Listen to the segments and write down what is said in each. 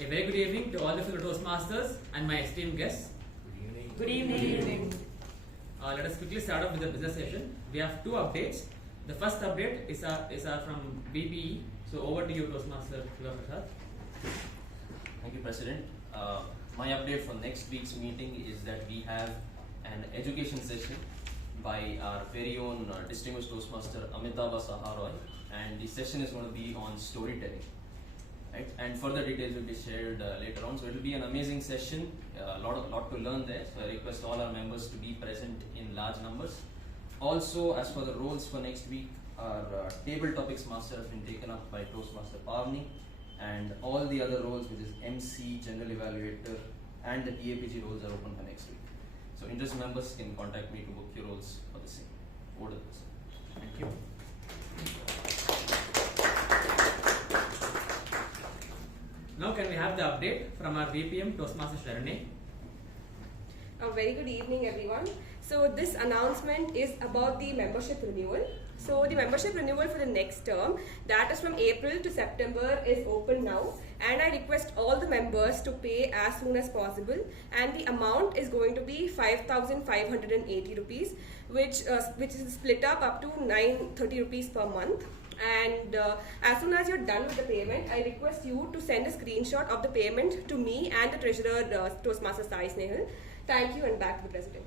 A very good evening to all the fellow Toastmasters and my esteemed guests. Good evening. Let us quickly start off with the business session. We have two updates. The first update is from BPE. So over to you, Toastmaster Shivaprasad. Thank you, President. My update for next week's meeting is that we have an education session by our very own distinguished Toastmaster Amitabh Saharoy, and the session is going to be on storytelling. Right? And further details will be shared later on. So it will be an amazing session, a lot to learn there. So I request all our members to be present in large numbers. Also, as for the roles for next week, our table topics master has been taken up by Toastmaster Pavani, and all the other roles, which is MC, General Evaluator, and the TAPG roles are open for next week. So interested members can contact me to book your roles for the same. Over to this. Thank you. Now can we have the update from our VPM Toastmaster Sharanye? A very good evening, everyone. So this announcement is about the membership renewal. So the membership renewal for the next term, that is from April to September, is open now, and I request all the members to pay as soon as possible, and the amount is going to be 5,580 rupees, which is split up to 930 rupees per month. And as soon as you're done with the payment, I request you to send a screenshot of the payment to me and the treasurer, Toastmaster Sai Snehal. Thank you, and back to the president.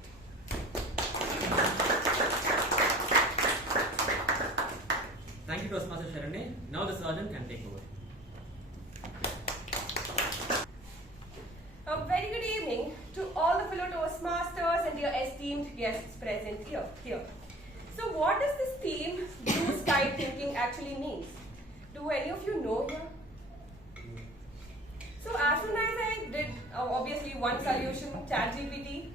Thank you, Toastmaster Sharanye. Now the sergeant can take over. A very good evening to all the fellow Toastmasters and your esteemed guests present here. So what does this theme, blue sky thinking, actually means? Do any of you know here? So as soon as I did, obviously one solution, ChatGPT,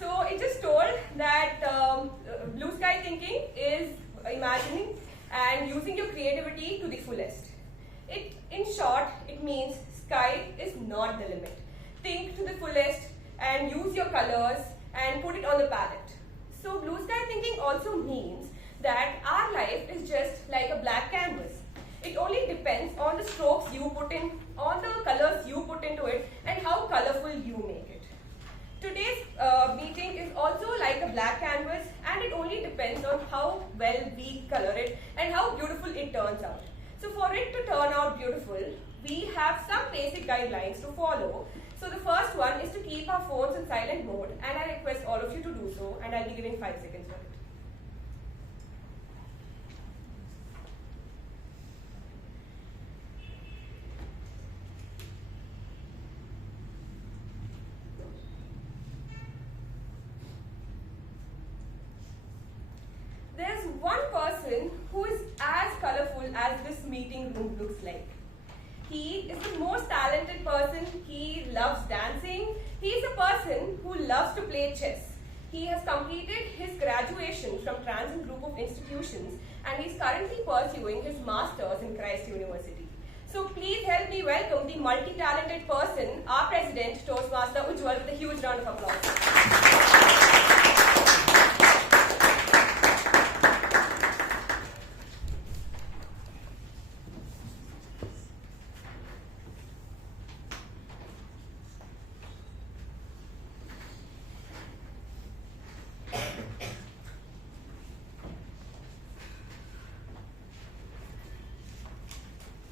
so it just told that blue sky thinking is imagining and using your creativity to the fullest. In short, it means sky is not the limit. Think to the fullest and use your colors and put it on the palette. So blue sky thinking also means that our life is just like a black canvas. It only depends on the strokes you put in, on the colors you put into it, and how colorful you make it. Today's meeting is also like a black canvas, and it only depends on how well we color it and how beautiful it turns out. So for it to turn out beautiful, we have some basic guidelines to follow. So the first one is to keep our phones in silent mode, and I request all of you to do so, and I'll be giving 5 seconds for it. There's one person who is as colorful as this meeting room looks like. He is the most talented person. He loves dancing. He is a person who loves to play chess. He has completed his graduation from Transcend Group of Institutions, and he is currently pursuing his Masters in Christ University. So please help me welcome the multi-talented person, our President, Toastmaster Ujwal, with a huge round of applause.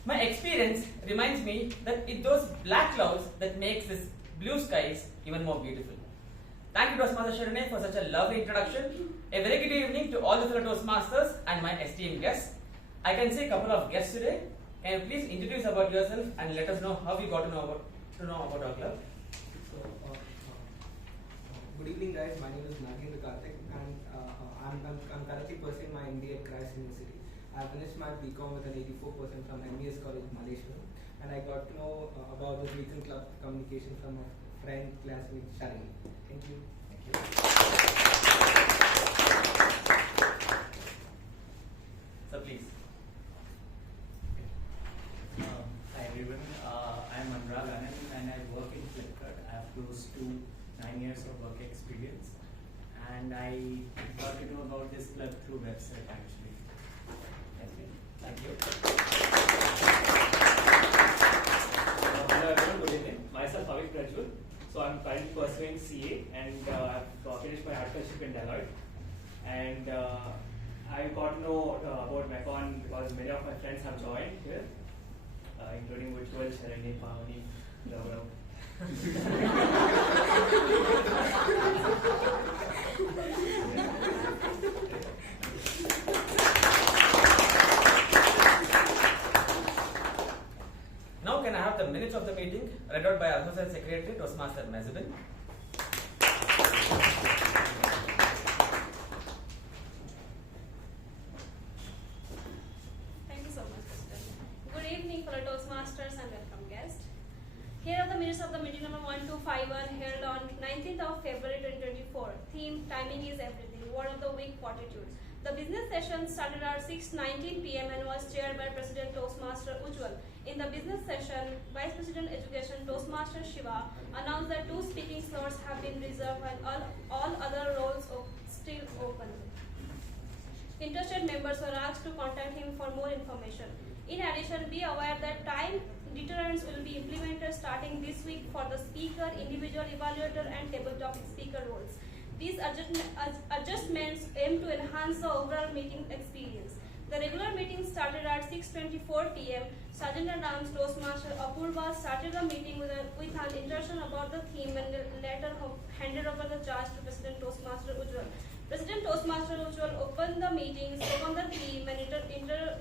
My experience reminds me that it's those black clouds that makes this blue skies even more beautiful. Thank you, Toastmaster Sharanye, for such a lovely introduction. A very good evening to all the fellow Toastmasters and my esteemed guests. I can see a couple of guests today. Can you please introduce about yourself and let us know how you got to know about our club? So, good evening, guys. My name is Gajendra, and I'm currently pursuing my MBA at Christ University. I finished my BCom with an 84% from MES College, Malaysia, and I got to know about this recent club communication from a friend, classmate, Sharanye. Thank you. So please. Hi everyone, I'm Anirudh and I work in Flipkart. I have close to 9 years of work experience, and I got to know about this club through website actually. Thank you. Hello everyone, good I'm currently pursuing CA and I've finished my articleship in Deloitte. And I got to know about Mecon because many of my friends have joined here, including Ujwal, Sharanye, Pavani, Gaurav. Now can I have the minutes of the meeting read out by our Associate Secretary, Toastmaster Mehjabin? Thank you so much, President. Good evening, fellow Toastmasters and welcome guests. Here are the minutes of the meeting number 1251 held on 19th of February 2024. Theme: Timing is everything. Word of the week: fortitude. The business session started at 6:19 p.m. and was chaired by President Toastmaster Ujwal. In the business session, Vice President Education Toastmaster Shiva announced that 2 speaking slots have been reserved and all other roles still open. Interested members were asked to contact him for more information. In addition, be aware that time deterrents will be implemented starting this week for the speaker, individual evaluator, and table topic speaker roles. These adjustments aim to enhance the overall meeting experience. The regular meeting started at 6:24 p.m. Sergeant at Arms Toastmaster Apoorva started the meeting with an introduction about the theme and later handed over the charge to President Toastmaster Ujwal. President Toastmaster Ujwal opened the meeting, spoke on the theme, and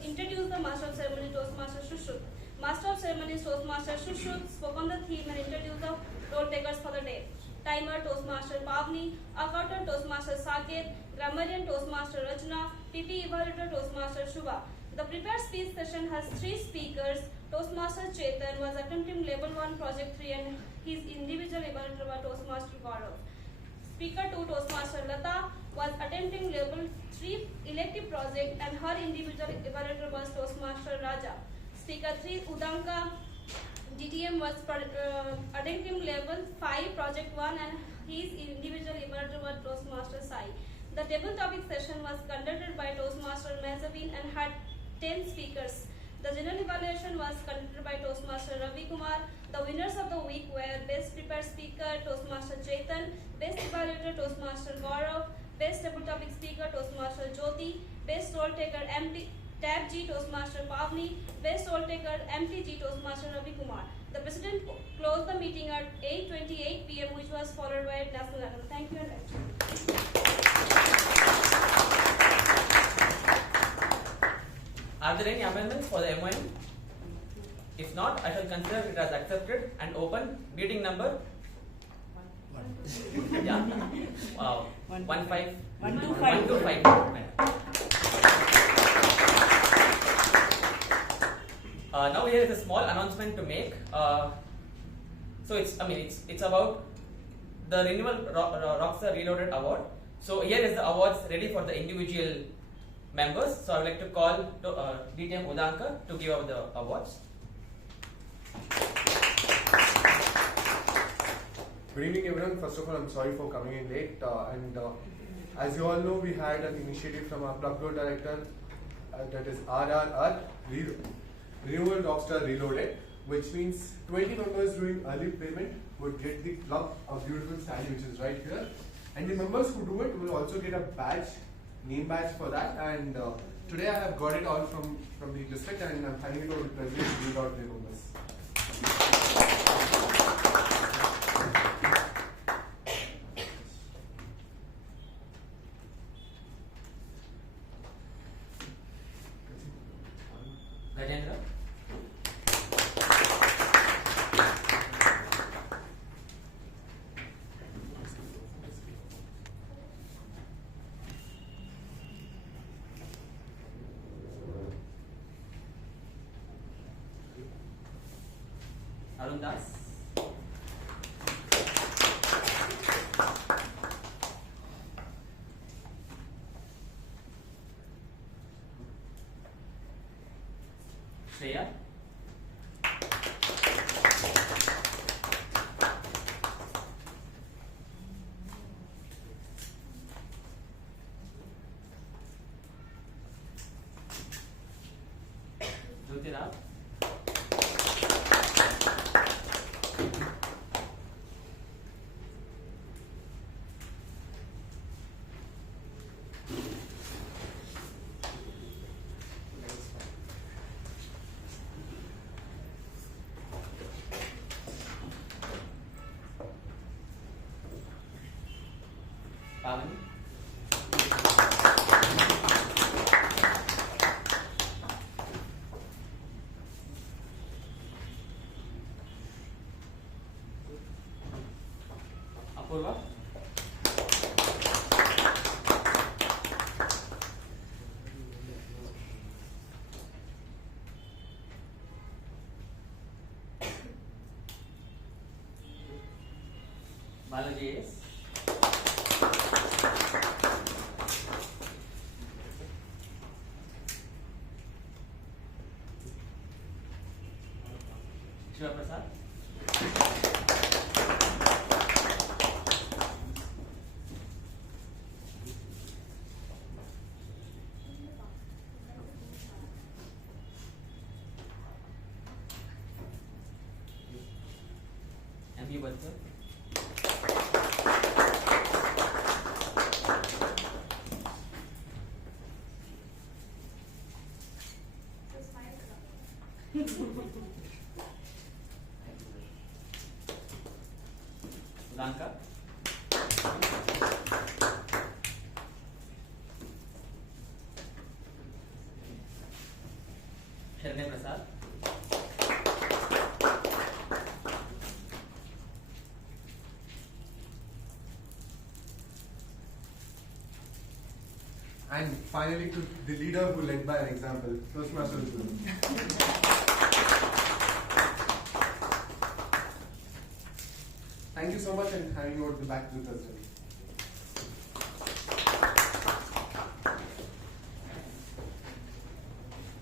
introduced the Master of Ceremonies Toastmaster Shushrut. Master of Ceremonies Toastmaster Shushrut spoke on the theme and introduced the role takers for the day. Timer Toastmaster Pavani, Accountant Toastmaster Saket, Grammarian Toastmaster Rachna, PP Evaluator Toastmaster Subha. The prepared speech session has 3 speakers. Toastmaster Chetan was attempting Level 1 Project 3 and his individual evaluator was Toastmaster Gaurav. Speaker 2 Toastmaster Latha was attempting Level 3 Elective Project and her individual evaluator was Toastmaster Raja. Speaker 3 Udanka DTM was attempting Level 5 Project 1 and his individual evaluator was Toastmaster Sai. The table topic session was conducted by Toastmaster Mehjabin and had 10 speakers. The general evaluation was conducted by Toastmaster Ravi Kumar. The winners of the week were Best Prepared Speaker Toastmaster Chetan, Best Evaluator Toastmaster Gaurav, Best Table Topic Speaker Toastmaster Jyothi, Best Role Taker TAPG Toastmaster Pavani, Best Role Taker MTG Toastmaster Ravi Kumar. The President closed the meeting at 8:28 p.m. which was followed by a national anthem. Thank you and Are there any amendments for the MOM? If not, I shall consider it as accepted and open meeting number 125. Now here is a small announcement to make. So it's about the renewal Rockstar Reloaded Award. So here is the awards ready for the individual members. So I would like to call DTM Udanka to give out the awards. Good evening everyone. First of all, I'm sorry for coming in late. As you all know, we had an initiative from our club group director, that is RRR, Renewal Rockstar Reloaded, which means 20 members doing early payment would get the club a beautiful stand which is right here. And the members who do it will also get a badge, name badge for that. And today I have got it all from the district and I'm handing it over to the president to read out the numbers. Gajendra. Arun Das. Shreya. Jyothi. Pavani. Apoorva. Balaji is. Shivaprasad. M U Bhat. Lanka. Sharanye Prasad. And finally, to the leader who led by an example, Toastmasters. Thank you so much, and handing over back to the president.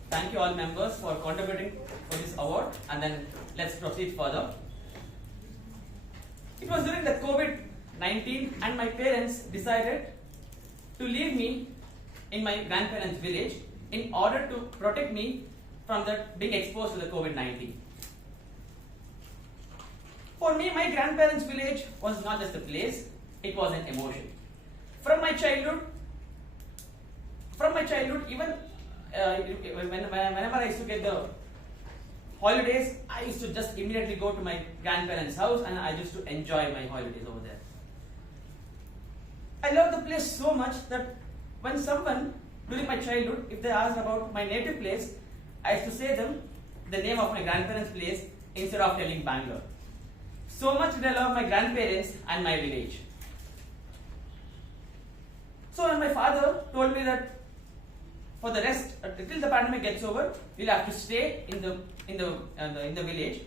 Thank you all members for contributing for this award, and then let's proceed further. It was during the COVID-19 and my parents decided to leave me in my grandparents' village in order to protect me from being exposed to the COVID-19. For me, my grandparents' village was not just a place, it was an emotion. From my childhood, even whenever I used to get the holidays, I used to just immediately go to my grandparents' house and I used to enjoy my holidays over there. I love the place so much that when someone during my childhood, if they asked about my native place, I used to say them the name of my grandparents' place instead of telling Bangalore. So much did I love my grandparents and my village. So when my father told me that for the rest, till the pandemic gets over, we'll have to stay in the village,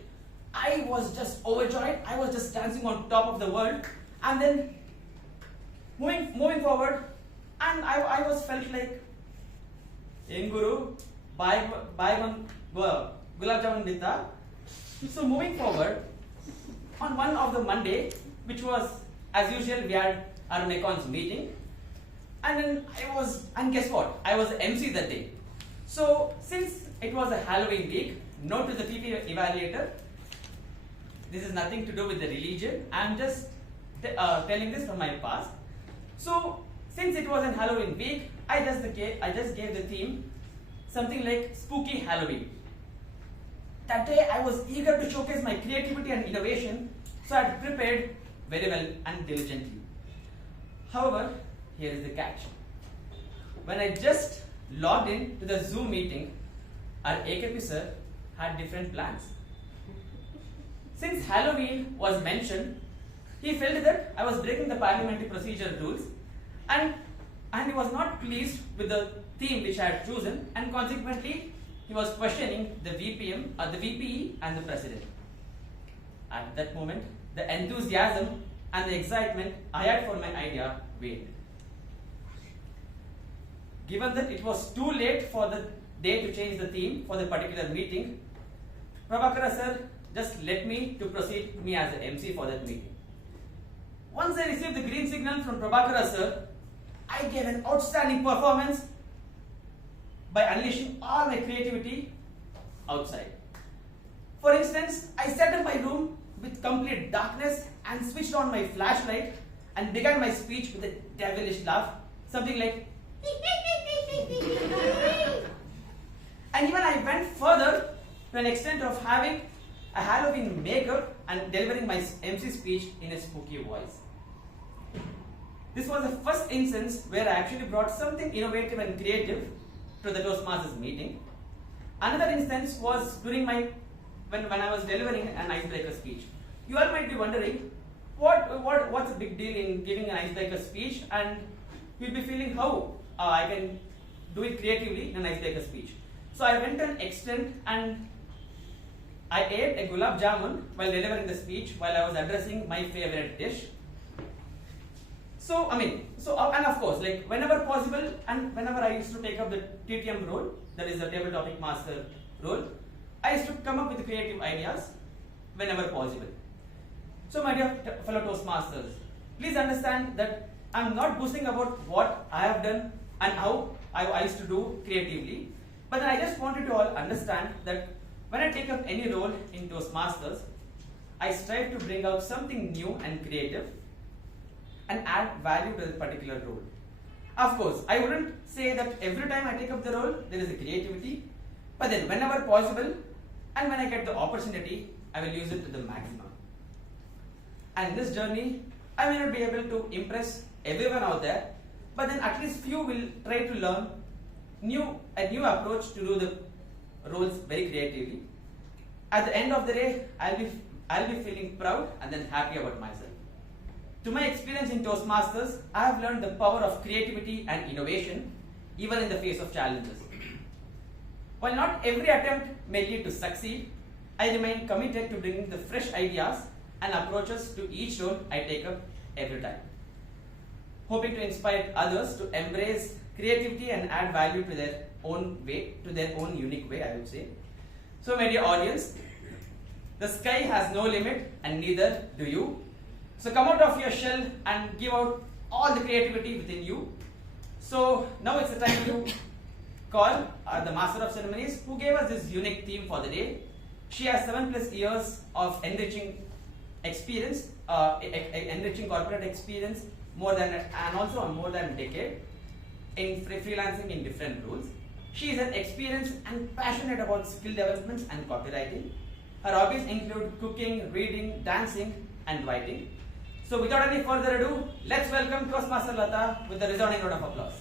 I was just overjoyed. I was just dancing on top of the world, and then moving forward, and I was felt like, Enguru, buy one gulab jamun ditta. So moving forward, on one of the Monday, which was as usual, we had our Mekons meeting, and then guess what? I was the MC that day. So since it was a Halloween week, note to the PP Evaluator, this is nothing to do with the religion. I'm just telling this from my past. So since it was a Halloween week, I just gave the theme something like Spooky Halloween. That day I was eager to showcase my creativity and innovation, so I had prepared very well and diligently. However, here is the catch. When I just logged in to the Zoom meeting, our AKP sir had different plans. Since Halloween was mentioned, he felt that I was breaking the parliamentary procedure rules, and he was not pleased with the theme which I had chosen, and consequently he was questioning the VPM, the VPE and the president. At that moment, the enthusiasm and the excitement I had for my idea waned. Given that it was too late for the day to change the theme for the particular meeting, Prabhakara sir just let me to proceed me as the MC for that meeting. Once I received the green signal from Prabhakara sir, I gave an outstanding performance by unleashing all my creativity outside. For instance, I sat in my room with complete darkness and switched on my flashlight and began my speech with a devilish laugh, something like and even I went further to an extent of having a Halloween makeup and delivering my MC speech in a spooky voice. This was the first instance where I actually brought something innovative and creative to the Toastmasters meeting. Another instance was during when I was delivering an icebreaker speech. You all might be wondering, what's the big deal in giving an icebreaker speech, and you'll be feeling how I can do it creatively in an icebreaker speech. So I went an extent and I ate a gulab jamun while delivering the speech while I was addressing my favorite dish. And of course, like whenever possible and whenever I used to take up the TTM role, that is the table topic master role, I used to come up with creative ideas whenever possible. So my dear fellow Toastmasters, please understand that I'm not boasting about what I have done and how I used to do creatively, but then I just want you to all understand that when I take up any role in Toastmasters, I strive to bring out something new and creative and add value to the particular role. Of course, I wouldn't say that every time I take up the role there is a creativity, but then whenever possible and when I get the opportunity, I will use it to the maximum. And in this journey, I may not be able to impress everyone out there, but then at least few will try to learn a new approach to do the roles very creatively. At the end of the day, I'll be feeling proud and then happy about myself. To my experience in Toastmasters, I have learned the power of creativity and innovation even in the face of challenges. While not every attempt may lead to succeed, I remain committed to bringing the fresh ideas and approaches to each role I take up every time, hoping to inspire others to embrace creativity and add value to their own way, to their own unique way, I would say. So my dear audience, the sky has no limit and neither do you. So come out of your shell and give out all the creativity within you. So now it's the time to call the Master of Ceremonies, who gave us this unique theme for the day. She has 7+ years of enriching experience, enriching corporate experience, and also more than a decade in freelancing in different roles. She is an experienced and passionate about skill development and copywriting. Her hobbies include cooking, reading, dancing, and writing. So without any further ado, let's welcome Toastmaster Latha with a resounding round of applause.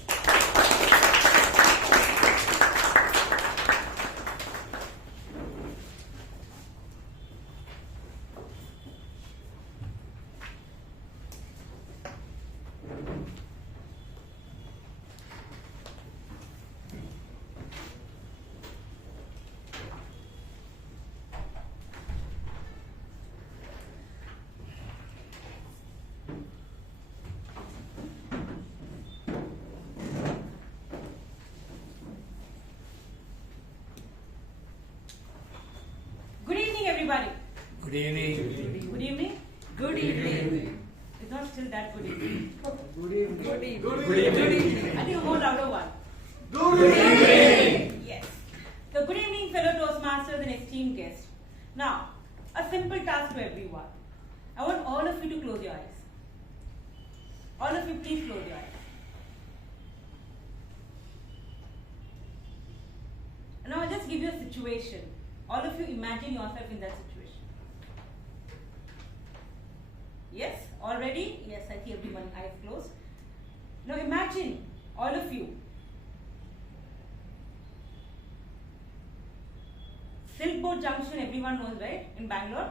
Everybody. Good evening. Good evening. Good evening. It's not still that good evening. Good evening. Good evening. I think a more louder one. Good evening. Yes. So good evening, fellow Toastmasters and esteemed guests. Now, a simple task to everyone. I want all of you to close your eyes. All of you, please close your eyes. And now I'll just give you a situation. All of you imagine yourself in that situation. Yes? All ready? Yes, I see everyone eyes closed. Now imagine, all of you, Silk Boat Junction, everyone knows, right? In Bangalore?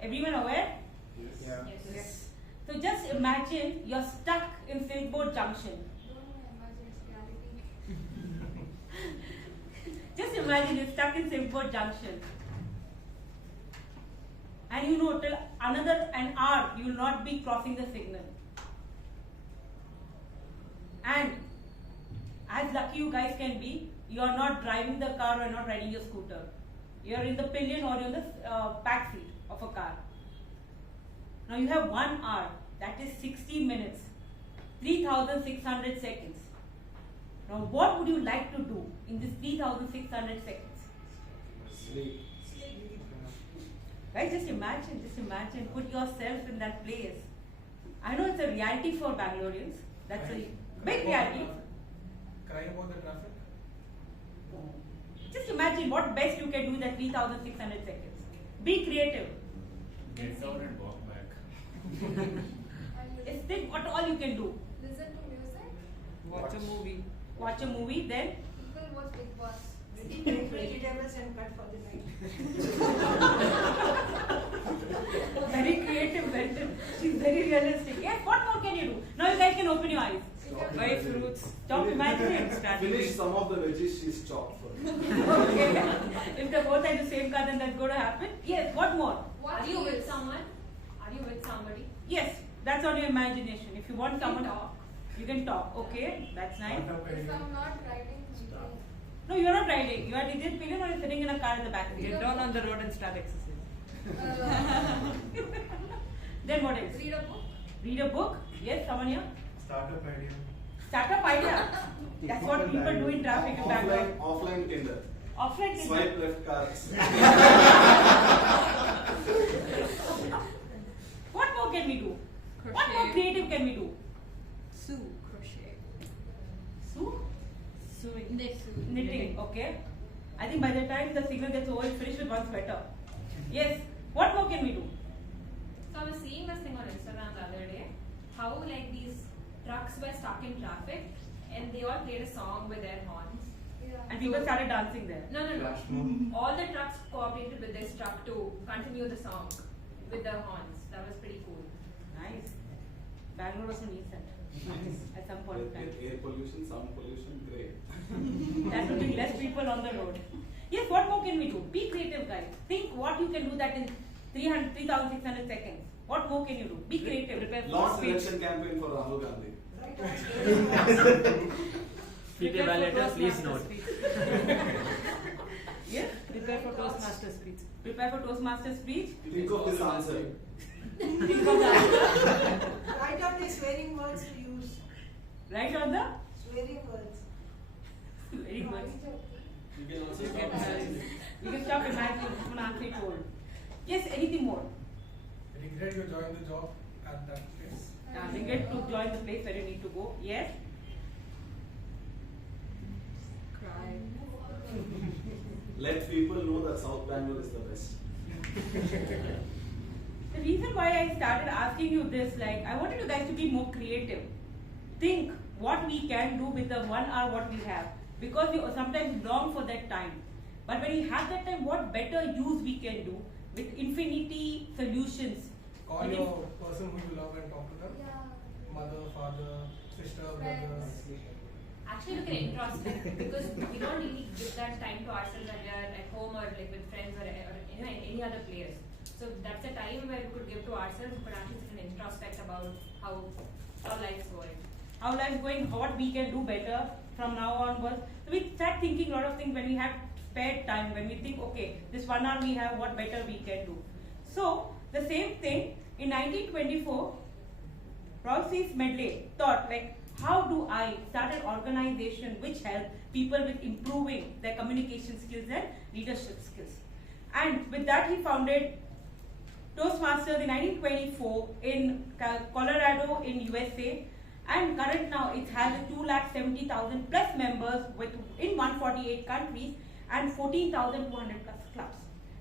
Everyone aware? Yes. Yeah. Yes. So just imagine you're stuck in Silk Boat Junction. Just imagine you're stuck in Silk Boat Junction. And you know, till another an hour, you will not be crossing the signal. And as lucky you guys can be, you are not driving the car or not riding your scooter. You are in the pillion or in the back seat of a car. Now you have 1 hour, that is 60 minutes, 3,600 seconds. Now what would you like to do in this 3,600 seconds? Sleep. Guys, just imagine, put yourself in that place. I know it's a reality for Bangaloreans. That's a big reality. Cry about the traffic? Just imagine what best you can do in that 3,600 seconds. Be creative. Get down and walk back. Just think what all you can do. Listen to music. Watch a movie. Watch a movie, then People watch Big Boss. Eat vegetables and cut for the night. very creative, Benton. She's very realistic. Yes, what more can you do? Now you guys can open your eyes. Buy fruits. Stop imagining. Finish some of the veggies she's chopped for. Okay. If they both have the same car, then that's going to happen. Yes, what more? What Are you with else? someone? Are you with somebody? Yes, that's on your imagination. If you want You can someone, talk. you can talk. Okay, that's nice. If I'm not writing, No, you're not riding. You are either pillion or you're sitting in a car in the back. Get down on the road and start exercise. Then what else? read a book. Read a book. Yes, someone here. Startup idea. Startup idea. That's what people do in traffic in Bangalore. Offline Tinder. Offline Tinder. Swipe left cars. What more can we do? What more Crochet. creative can we do? Sew. Crochet. Sew? Sewing. Knitting. Okay. I think by the time the signal gets over, it's finished with one sweater. Yes. What more can we do? So I was seeing this thing on Instagram the other day, how like these trucks were stuck in traffic and they all played a song with their horns. Yeah. And people started dancing there. No. All the trucks cooperated with this truck to continue the song with their horns. That was pretty cool. Nice. Bangalore was an east center. At some point in time. Air pollution, sound pollution, great. That will bring less people on the road. Yes, what more can we do? Be creative, guys. Think what you can do that in 3,600 seconds. What more can you do? Be creative. Prepare for Launch speech. election campaign for Rahul Gandhi. Evaluator, please note. Yes? Prepare for Toastmasters speech. Prepare for Toastmasters speech. Think of this answer. Think of the answer. Write down the swearing words to use. Right on the Swearing words. very good. You can also You stop can, imagining. you can stop imagining one answer you told. Yes, anything more? Regret you joined the job at that place. Regret to join the place where you need to go. Yes? Cry. Let people know that South Bangalore is the best. The reason why I started asking you this, like, I wanted you guys to be more creative. Think what we can do with the 1 hour what we have. Because we sometimes long for that time. But when we have that time, what better use we can do with infinity solutions. Call And your person who you love and talk to them. Yeah. Mother, father, sister, Friends. brother. Actually, look at introspect because we don't really give that time to ourselves when we are at home or like with friends or any other place. So that's a time where we could give to ourselves. We could actually sit and introspect about how life's going. How life is going, what we can do better from now onwards. So we start thinking a lot of things when we have spare time, when we think, okay, this 1 hour we have, what better we can do. So, the same thing, in 1924, Royce Medley thought, like, how do I start an organization which helps people with improving their communication skills and leadership skills. And with that, he founded Toastmasters in 1924 in Colorado in USA. And current now it has 270,000 plus members in 148 countries and 14,200 plus clubs.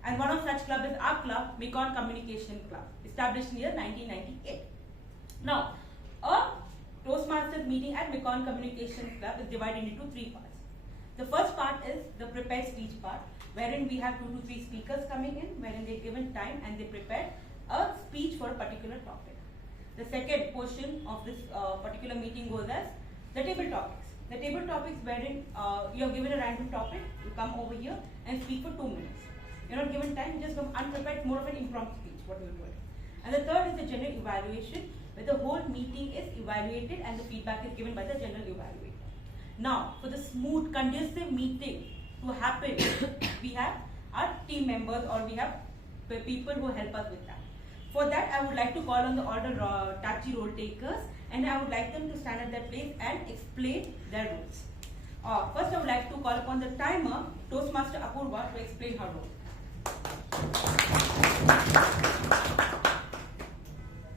And one of such clubs is our club, Mekong Communication Club, established in the year 1998. Now, a Toastmasters meeting at Mekong Communication Club is divided into 3 parts. The first part is the prepared speech part, wherein we have 2 to 3 speakers coming in, wherein they're given time and they prepare a speech for a particular topic. The second portion of this particular meeting goes as the table topics. The table topics wherein you are given a random topic, you come over here and speak for 2 minutes. You're not given time, you just come unprepared, more of an impromptu speech, what you're doing. And the third is the general evaluation, where the whole meeting is evaluated and the feedback is given by the general evaluator. Now, for the smooth, conducive meeting to happen, we have our team members or we have people who help us with that. For that, I would like to call on the order TAPG role takers and I would like them to stand at their place and explain their roles. First, I would like to call upon the timer, Toastmaster Apoorva, to explain her role.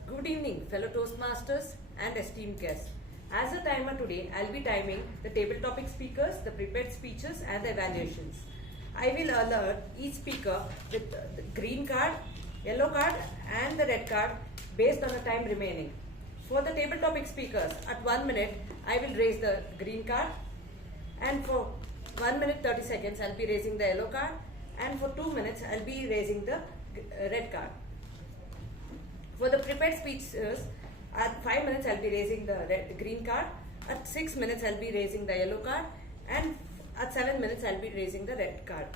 Good evening, fellow Toastmasters and esteemed guests. As a timer today, I'll be timing the table topic speakers, the prepared speeches and the evaluations. I will alert each speaker with the green card, yellow card and the red card based on the time remaining. For the table topic speakers, at 1 minute, I will raise the green card. And for 1 minute 30 seconds, I'll be raising the yellow card. And for 2 minutes, I'll be raising the red card. For the prepared speeches, at 5 minutes, I'll be raising the green card. At 6 minutes, I'll be raising the yellow card. And at 7 minutes, I'll be raising the red card.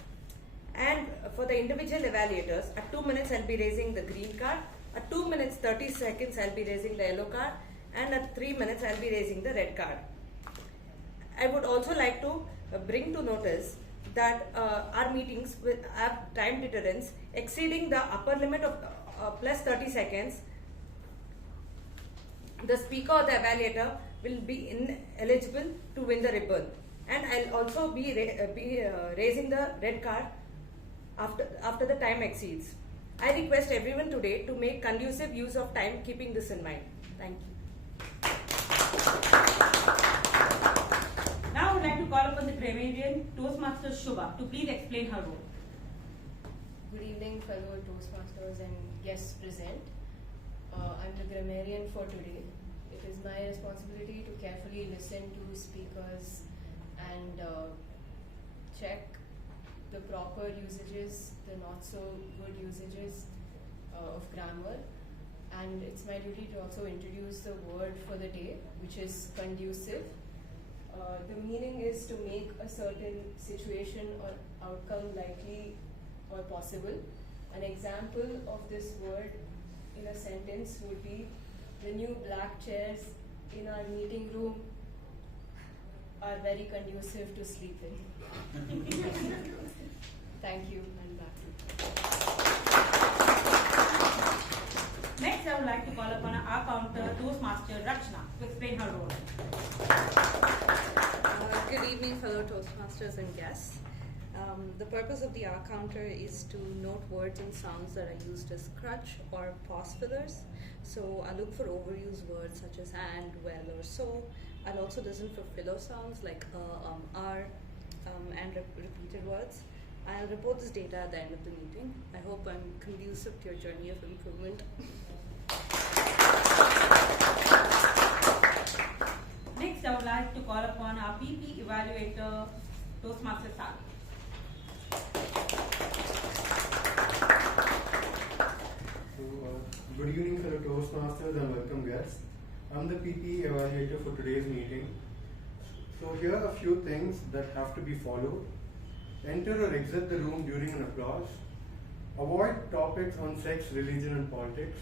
And for the individual evaluators, at 2 minutes, I'll be raising the green card. At 2 minutes 30 seconds, I'll be raising the yellow card. And at 3 minutes, I'll be raising the red card. I would also like to bring to notice that our meetings will have time deterrence exceeding the upper limit of plus 30 seconds. The speaker or the evaluator will be ineligible to win the ribbon. And I'll also be raising the red card after the time exceeds. I request everyone today to make conducive use of time, keeping this in mind. Thank you. Now I would like to call upon the grammarian Toastmasters Subha to please explain her role. Good evening, fellow Toastmasters and guests present. I'm the grammarian for today. It is my responsibility to carefully listen to speakers and check the proper usages, the not so good usages of grammar. And it's my duty to also introduce the word for the day, which is conducive. The meaning is to make a certain situation or outcome likely or possible. An example of this word in a sentence would be: the new black chairs in our meeting room are very conducive to sleeping. Thank you, and back to you. Next, I would like to call upon our counter Toastmaster Rachna to explain her role. Good evening, fellow Toastmasters and guests. The purpose of the R counter is to note words and sounds that are used as crutch or pause fillers. So I look for overused words such as and, well, or so. I'll also listen for filler sounds like are, and repeated words. I'll report this data at the end of the meeting. I hope I'm conducive to your journey of improvement. Next, I would like to call upon our PP evaluator, Toastmaster Sal. Good evening, fellow Toastmasters and welcome guests. I'm the PP evaluator for today's meeting. So here are a few things that have to be followed. Enter or exit the room during an applause. Avoid topics on sex, religion and politics.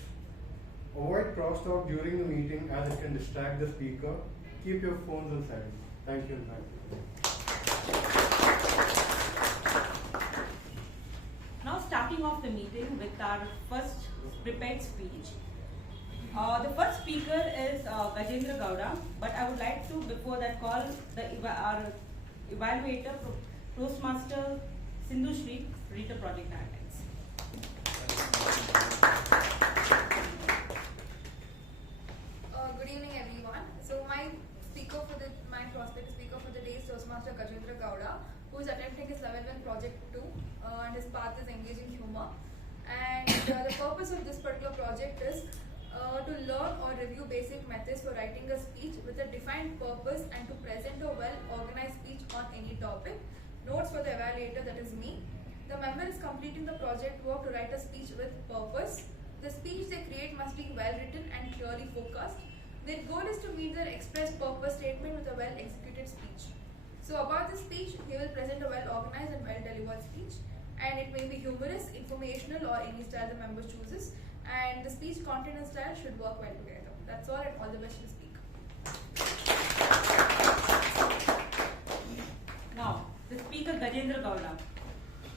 Avoid crosstalk during the meeting as it can distract the speaker. Keep your phones on silent. Thank you and thank you. Now starting off the meeting with our first prepared speech. The first speaker is Gajendra Gaurav, but I would like to before that call our evaluator, Toastmaster Sindhushree, to read the project guidelines. Good evening, everyone. So my prospect speaker for the day is Toastmaster Gajendra Gaurav, who is attempting his level 1 project 2, and his path is engaging humor. And the purpose of this particular project is to learn or review basic methods for writing a speech with a defined purpose and to present a well-organized speech on any topic. Notes for the evaluator, that is me. The member is completing the project work to write a speech with purpose. The speech they create must be well written and clearly focused. Their goal is to meet their express purpose statement with a well-executed speech. So about the speech, he will present a well-organized and well-delivered speech, and it may be humorous, informational or any style the member chooses, and the speech content and style should work well together. That's all, and all the best to speak. Now, the speaker Gajendra Gaurav.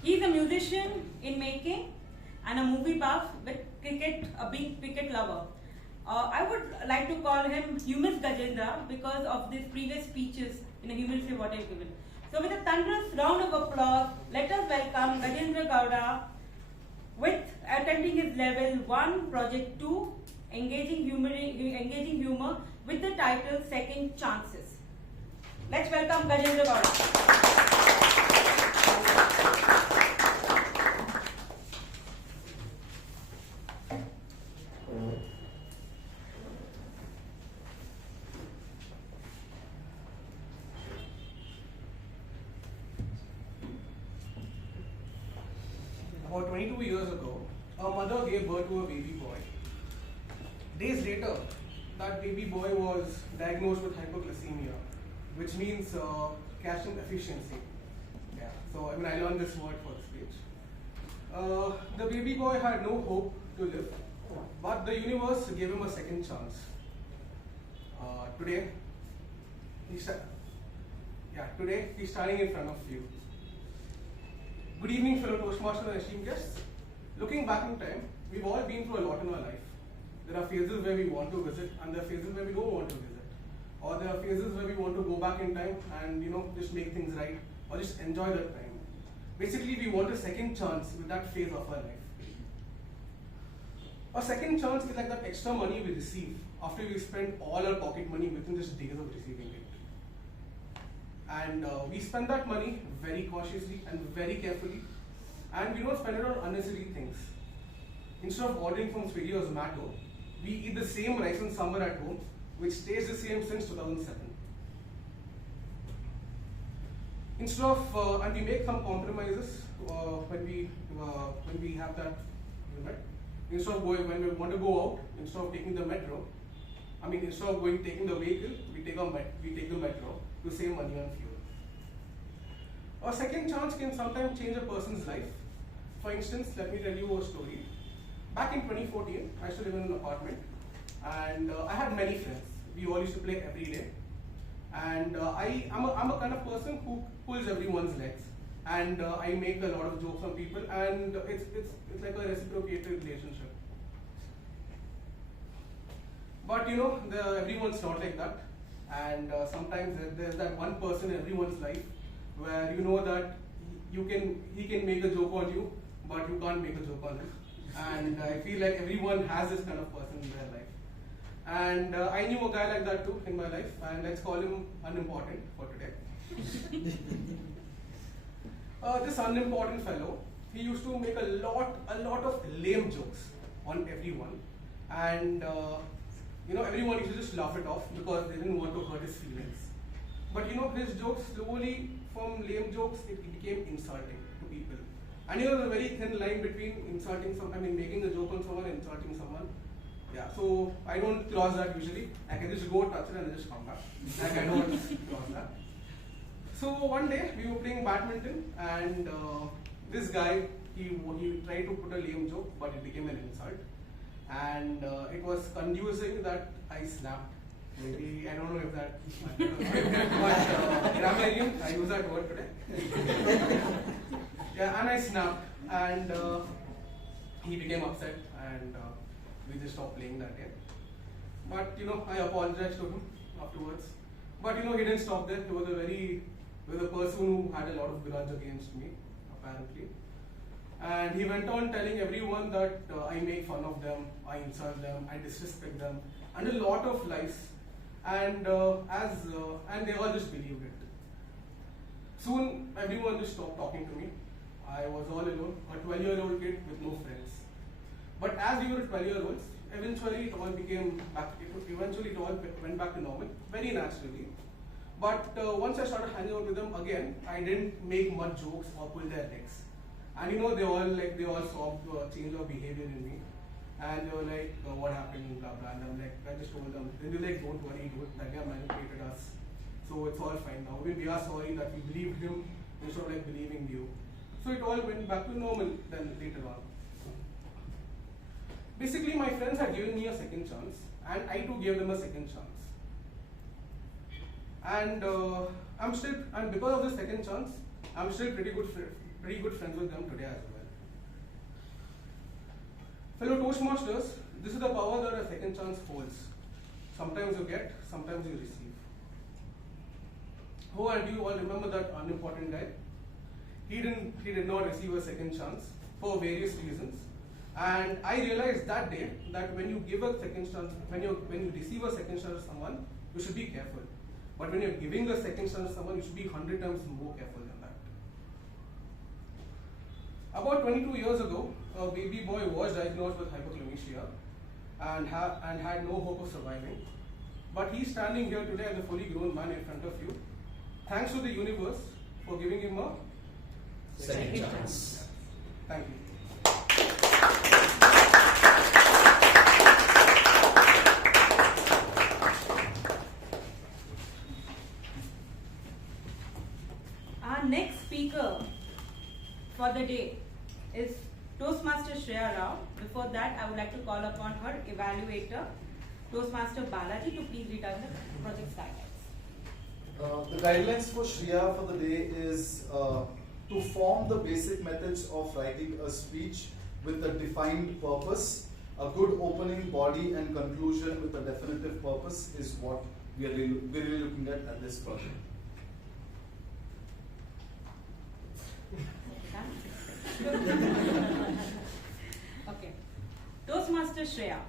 He is a musician in making and a movie buff with cricket, a big cricket lover. I would like to call him Humorous Gajendra because of these previous speeches in a humorous way what I have given. So with a thunderous round of applause, let us welcome Gajendra Gaurav with attempting his level 1 project 2, engaging humor with the title Second Chances. Let's welcome Gajendra Gaurav. 22 years ago, a mother gave birth to a baby boy. Days later, that baby boy was diagnosed with hypoglycemia, which means calcium efficiency. Yeah. So I learned this word for this speech. The baby boy had no hope to live, but the universe gave him a second chance. Today he's standing in front of you. Good evening, fellow Toastmasters and esteemed guests. Looking back in time, we've all been through a lot in our life. There are phases where we want to visit, and there are phases where we don't want to visit. Or there are phases where we want to go back in time and just make things right, or just enjoy that time. Basically, we want a second chance with that phase of our life. A second chance is like that extra money we receive after we spend all our pocket money within just days of receiving it. And we spend that money very cautiously and very carefully, and we don't spend it on unnecessary things. Instead of ordering from Swiggy or Zomato, we eat the same rice and sambar at home, which stays the same since 2007. Instead of, and we make some compromises when we have that limit. Instead of when we want to go out, instead of taking the metro, instead of taking the vehicle, we take the metro to save money on fuel. A second chance can sometimes change a person's life. For instance, let me tell you a story. Back in 2014, I used to live in an apartment, and I had many friends. We all used to play every day. And I'm a kind of person who pulls everyone's legs, and I make a lot of jokes on people, and it's like a reciprocated relationship. But everyone's not like that, and sometimes there's that one person in everyone's life where you know that he can make a joke on you, but you can't make a joke on him. And I feel like everyone has this kind of person in their life. And I knew a guy like that too in my life, and let's call him unimportant for today. This unimportant fellow, he used to make a lot of lame jokes on everyone, and everyone used to just laugh it off because they didn't want to hurt his feelings. But his jokes slowly, from lame jokes, it became insulting to people. And there's a very thin line between making a joke on someone and insulting someone. Yeah, so I don't cross that usually. I can just go touch it and just come back. Like I don't cross that. So one day we were playing badminton, and this guy, he tried to put a lame joke, but it became an insult. And it was conducive that I snapped. Maybe, I don't know if that, but grammarian, I use that word today. Yeah, and I snapped, and he became upset, and we just stopped playing that day. But I apologized to him afterwards. But he didn't stop there. He was a person who had a lot of grudge against me, apparently. And he went on telling everyone that I make fun of them, I insult them, I disrespect them, and a lot of lies. And and they all just believed it. Soon, everyone just stopped talking to me. I was all alone, a 12-year-old kid with no friends. But as we were 12-year-olds, eventually it all went back to normal, very naturally. But once I started hanging out with them again, I didn't make much jokes or pull their legs. And they all saw a change of behavior in me. And they were like, what happened, blah blah. And I'm like, I just told them. Then they're like, don't worry, dude, that guy manipulated us. So it's all fine now. We are sorry that we believed him instead of believing you. So it all went back to normal then later on. Basically, my friends had given me a second chance, and I too gave them a second chance. And and because of the second chance, I'm still pretty good friends with them today as well. Fellow Toastmasters, this is the power that a second chance holds. Sometimes you get, sometimes you receive. Oh, and you all remember that unimportant guy? He did not receive a second chance for various reasons. And I realized that day that when you give a second chance, when you receive a second chance to someone, you should be careful. But when you're giving a second chance to someone, you should be 100 times more careful than that. About 22 years ago, a baby boy was diagnosed with hypoglycemia and had no hope of surviving. But he's standing here today as a fully grown man in front of you. Thanks to the universe for giving him a second chance. Thank you. Shreya Rao. Before that, I would like to call upon her evaluator, Toastmaster Balaji, to please read out the project guidelines. The guidelines for Shreya for the day is to form the basic methods of writing a speech with a defined purpose. A good opening, body and conclusion with a definitive purpose is what we are really looking at this project. Okay. Toastmaster Shreya,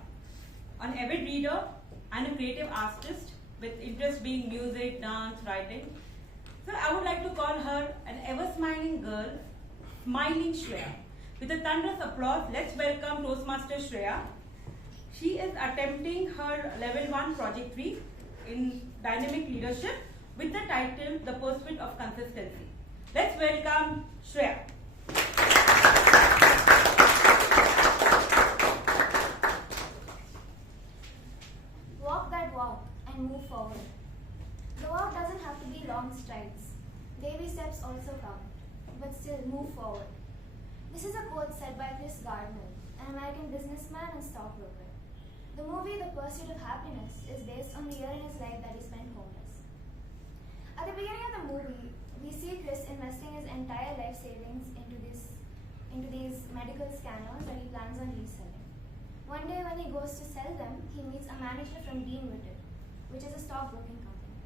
an avid reader and a creative artist with interest being music, dance, writing. So I would like to call her an ever-smiling girl, Smiling Shreya. With a thunderous applause, let's welcome Toastmaster Shreya. She is attempting her level 1 project 3 in dynamic leadership with the title The Pursuit of Consistency. Let's welcome Shreya. Walk that walk and move forward. The walk doesn't have to be long strides. Baby steps also count, but still move forward. This is a quote said by Chris Gardner, an American businessman and stockbroker. The movie The Pursuit of Happiness is based on the year in his life that he spent homeless. At the beginning of the movie, we see Chris investing his entire life savings into these medical scanners that he plans on reselling. One day when he goes to sell them, he meets a manager from Dean Whitted, which is a stockbroking company.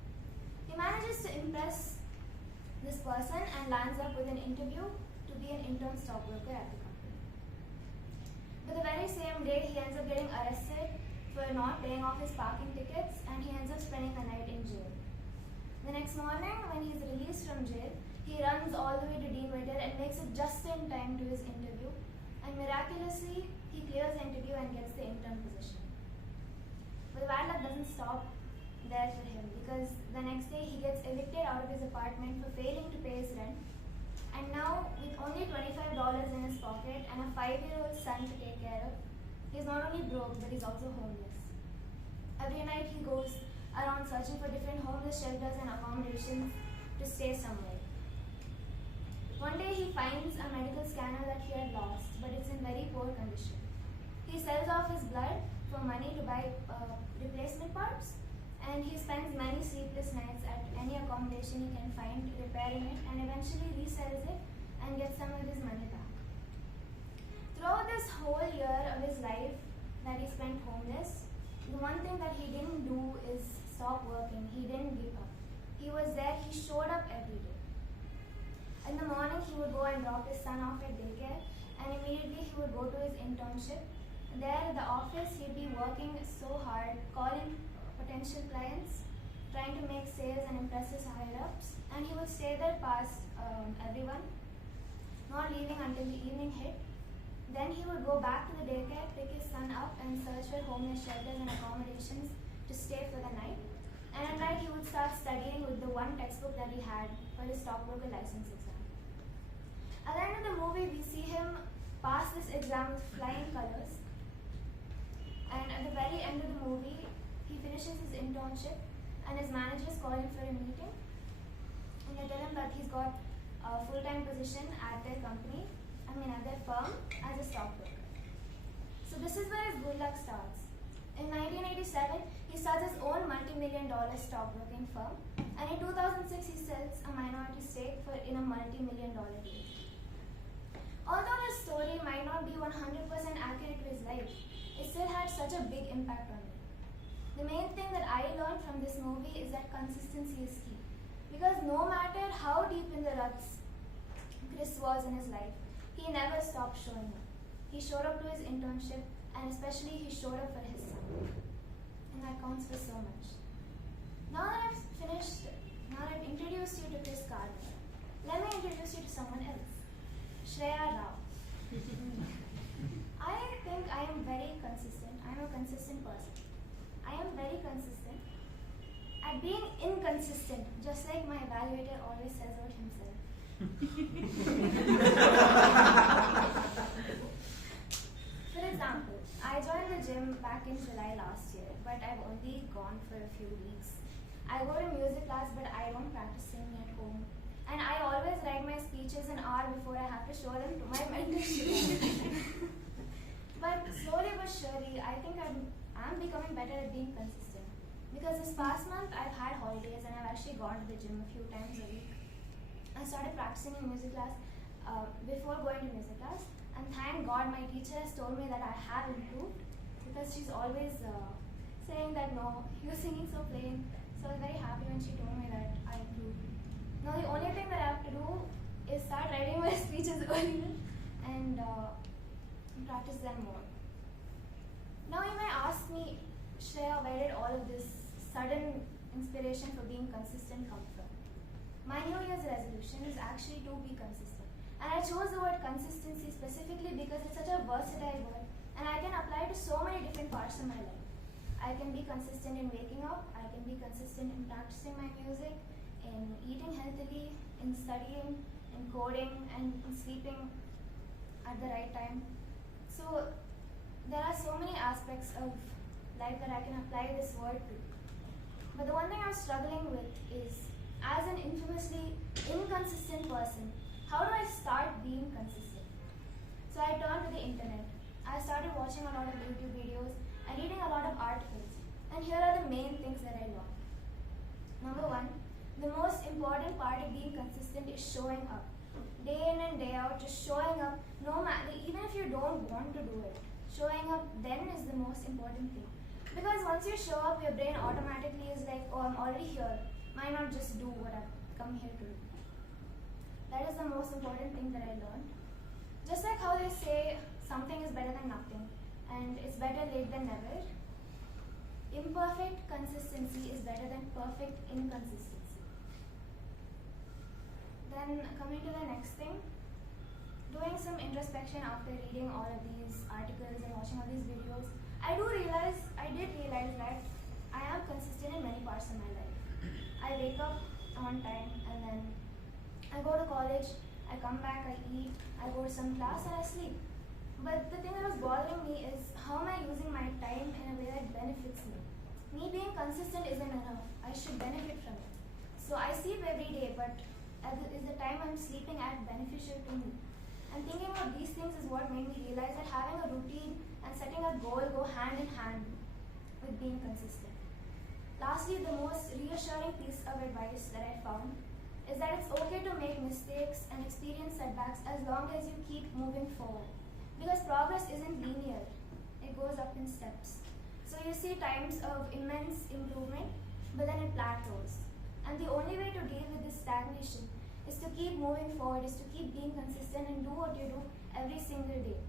He manages to impress this person and lands up with an interview to be an intern stockbroker at the company. But the very same day, he ends up getting arrested for not paying off his parking tickets, and he ends up spending the night in jail. The next morning, when he's released from jail, he runs all the way to Dean Whitted and makes it just in time to his interview, and miraculously, he clears the interview and gets the intern position. But the bad luck doesn't stop there for him, because the next day he gets evicted out of his apartment for failing to pay his rent. And now, with only $25 in his pocket and a 5-year-old son to take care of, he's not only broke, but he's also homeless. Every night he goes around searching for different homeless shelters and accommodations to stay somewhere. One day he finds a medical scanner that he had lost, but it's in very poor condition. He sells off his blood for money to buy replacement parts, and he spends many sleepless nights at any accommodation he can find repairing it, and eventually resells it and gets some of his money back. Throughout this whole year of his life that he spent homeless, the one thing that he didn't do is stop working. He didn't give up. He was there, he showed up every day. In the morning, he would go and drop his son off at daycare, and immediately he would go to his internship. There at the office, he'd be working so hard, calling potential clients, trying to make sales and impress his higher-ups, and he would stay there past everyone, not leaving until the evening hit. Then he would go back to the daycare, pick his son up, and search for homeless shelters and accommodations to stay for the night. And at night, he would start studying with the one textbook that he had for his stockbroker license exam. At the end of the movie, we see him pass this exam with flying colors. And at the very end of the movie, he finishes his internship, and his managers call him for a meeting. And they tell him that he's got a full-time position at their company, at their firm, as a stockbroker. So this is where his good luck starts. In 1987, he starts his own multi-million-dollar stockbroking firm, and in 2006, he sells a minority stake in a multi-million-dollar deal. Although his story might not be 100% accurate to his life, it still had such a big impact on me. The main thing that I learned from this movie is that consistency is key. Because no matter how deep in the ruts Chris was in his life, he never stopped showing up. He showed up to his internship, and especially he showed up for his son. And that counts for so much. Now that I've introduced you to Chris Gardner, let me introduce you to someone else. Shreya Rao. I think I am very consistent. I am a consistent person. I am very consistent at being inconsistent, just like my evaluator always says about himself. For example, I joined the gym back in July last year, but I've only gone for a few weeks. I go to music class, but I don't practice singing at home. And I always write my speeches an hour before I have to show them to my mentorship. I'm becoming better at being consistent. Because this past month I've had holidays and I've actually gone to the gym a few times a week. I started practicing in music class before going to music class, and thank God my teacher has told me that I have improved, because she's always saying that no, you're singing so plain. So I was very happy when she told me that I improved. Now the only thing that I have to do is start writing my speeches earlier and practice them more. Now you may ask me, Shreya, where did all of this sudden inspiration for being consistent come from? My New Year's resolution is actually to be consistent. And I chose the word consistency specifically because it's such a versatile word and I can apply it to so many different parts of my life. I can be consistent in waking up, I can be consistent in practicing my music, in eating healthily, in studying, in coding, and in sleeping at the right time. So there are so many aspects of life that I can apply this word to. But the one thing I'm struggling with is, as an infamously inconsistent person, how do I start being consistent? So I turned to the internet. I started watching a lot of YouTube videos and reading a lot of articles. And here are the main things that I learned. Number one, the most important part of being consistent is showing up. Day in and day out, just showing up, no matter, even if you don't want to do it. Showing up then is the most important thing. Because once you show up, your brain automatically is like, oh, I'm already here. Why not just do what I've come here to do? That is the most important thing that I learned. Just like how they say something is better than nothing and it's better late than never, imperfect consistency is better than perfect inconsistency. Then coming to the next thing, doing some introspection after reading all of these articles and watching all these videos, I did realize that I am consistent in many parts of my life. I wake up on time and then I go to college, I come back, I eat, I go to some class and I sleep. But the thing that was bothering me is how am I using my time in a way that benefits me? Me being consistent isn't enough. I should benefit from it. So I sleep every day, but is the time I'm sleeping at beneficial to me? And thinking about these things is what made me realize that having a routine and setting a goal go hand in hand with being consistent. Lastly, the most reassuring piece of advice that I found is that it's okay to make mistakes and experience setbacks as long as you keep moving forward. Because progress isn't linear, it goes up in steps. So you see times of immense improvement, but then it plateaus. And the only way to deal with this stagnation is to keep moving forward, is to keep being consistent and do what you do every single day.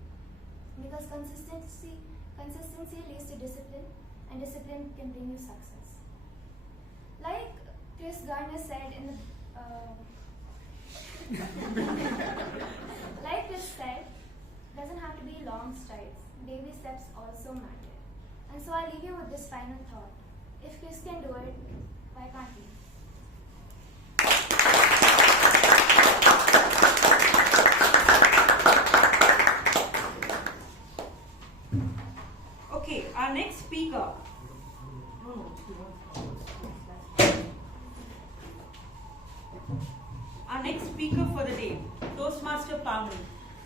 Because consistency leads to discipline, and discipline can bring you success. Like Chris Gardner said in the like Chris said, doesn't have to be long strides. Baby steps also matter. And so I leave you with this final thought. If Chris can do it, why can't we? Okay, our next speaker. Our next speaker for the day, Toastmaster Pavani.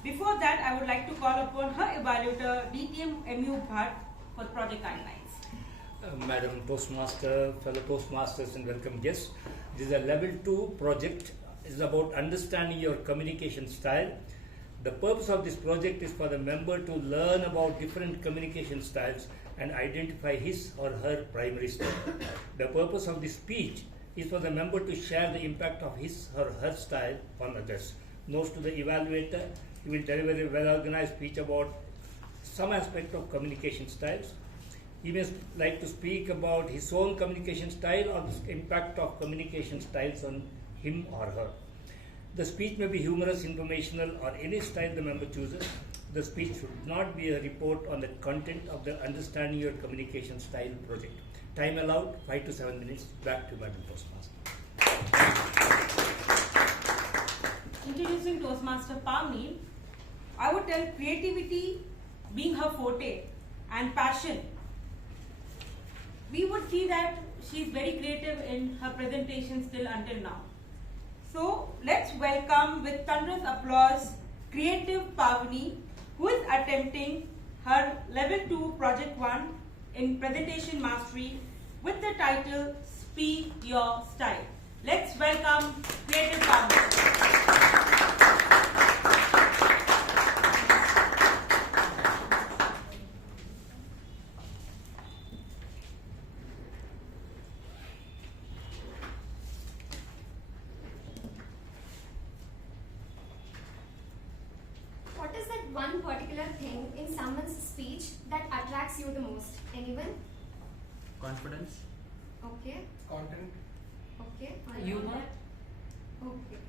Before that, I would like to call upon her evaluator, DTM M U Bhat, for project guidelines. Madam Toastmaster, fellow Toastmasters and welcome guests. This is a level 2 project. It's about understanding your communication style. The purpose of this project is for the member to learn about different communication styles and identify his or her primary style. The purpose of this speech is for the member to share the impact of his or her style on others. Notes to the evaluator, he will deliver a well-organized speech about some aspect of communication styles. He may like to speak about his own communication style or the impact of communication styles on him or her. The speech may be humorous, informational, or any style the member chooses. The speech should not be a report on the content of the Understanding Your Communication Style project. Time allowed, 5 to 7 minutes. Back to Madam Toastmaster. Introducing Toastmaster Pavani, I would tell creativity being her forte and passion. We would see that she is very creative in her presentation still until now. So let's welcome with thunderous applause Creative Pavani, who is attempting her level 2 project 1 in presentation mastery with the title Speak Your Style. Let's welcome Creative Farmers. What is that one particular thing in someone's speech that attracts you the most? Anyone? Confidence. Okay. Content. Okay. Humor. Okay.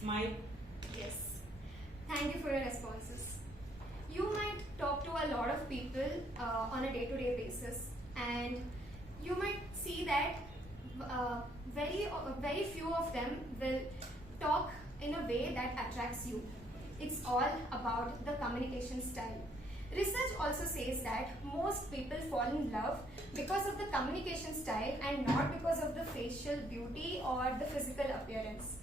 Smile. Yes. Thank you for your responses. You might talk to a lot of people on a day-to-day basis, and you might see that very few of them will talk in a way that attracts you. It's all about the communication style. Research also says that most people fall in love because of the communication style and not because of the facial beauty or the physical appearance.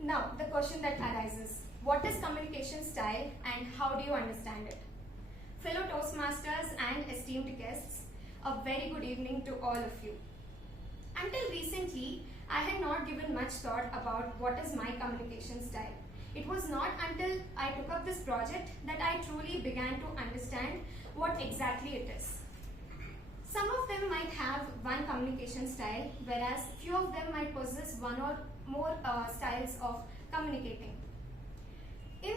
Now, the question that arises, what is communication style and how do you understand it? Fellow Toastmasters and esteemed guests, a very good evening to all of you. Until recently, I had not given much thought about what is my communication style. It was not until I took up this project that I truly began to understand what exactly it is. Some of them might have one communication style, whereas few of them might possess one or more styles of communicating. There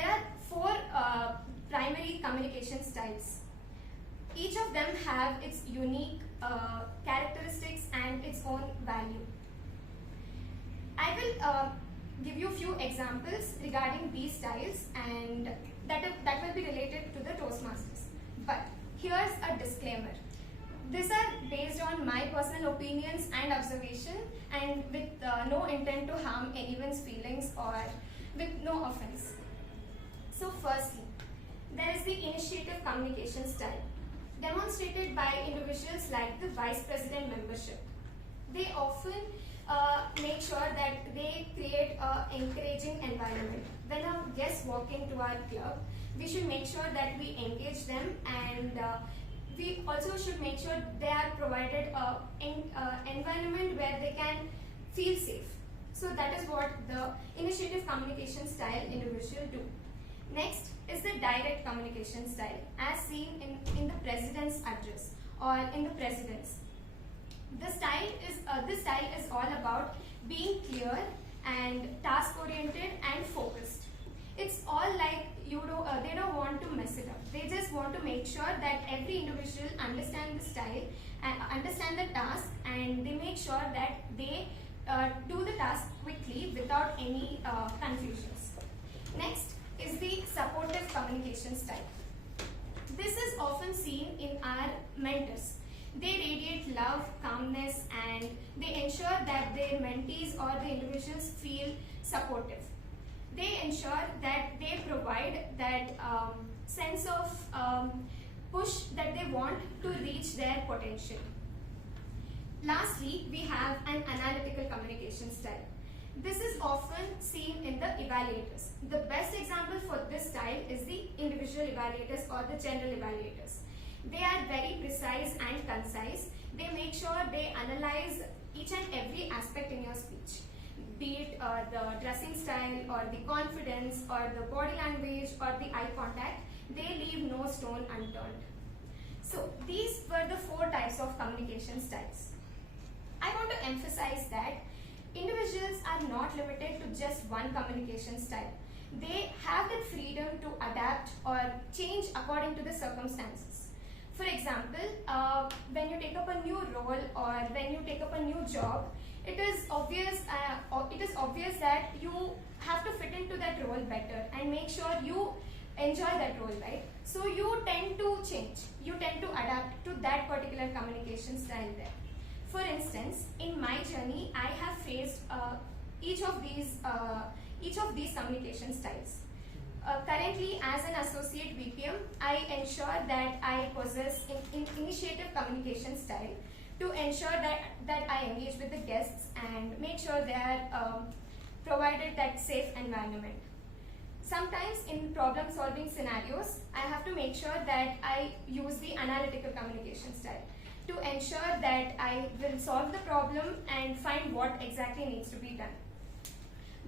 are four primary communication styles. Each of them have its unique characteristics and its own value. I will give you a few examples regarding these styles, and that will be related to the Toastmasters. But here's a disclaimer. These are based on my personal opinions and observation, and with no intent to harm anyone's feelings or with no offense. So firstly, there is the initiative communication style, demonstrated by individuals like the Vice President membership. They often make sure that they create an encouraging environment. When our guests walk into our club, we should make sure that we engage them, and we also should make sure they are provided an environment where they can feel safe. So that is what the initiative communication style individual do. Next is the direct communication style, as seen in the President's address or in the President's. This style is all about being clear and task-oriented and focused. It's all like they don't want to mess it up. They just want to make sure that every individual understand the style and understand the task, and they make sure that they do the task quickly without any confusions. Next is the supportive communication style. This is often seen in our mentors. They radiate love, calmness, and they ensure that their mentees or the individuals feel supportive. They ensure that they provide that sense of push that they want to reach their potential. Lastly, we have an analytical communication style. This is often seen in the evaluators. The best example for this style is the individual evaluators or the general evaluators. They are very precise and concise. They make sure they analyze each and every aspect in your speech, be it the dressing style or the confidence or the body language or the eye contact. They leave no stone unturned. So these were the four types of communication styles. I want to emphasize that individuals are not limited to just one communication style. They have the freedom to adapt or change according to the circumstances. For example, when you take up a new role or when you take up a new job, it is obvious that you have to fit into that role better and make sure you enjoy that role, right? So you tend to change. You tend to adapt to that particular communication style there. For instance, in my journey, I have faced each of these communication styles. Currently, as an associate VPM, I ensure that I possess an initiative communication style to ensure that I engage with the guests and make sure they are provided that safe environment. Sometimes in problem solving scenarios, I have to make sure that I use the analytical communication style to ensure that I will solve the problem and find what exactly needs to be done.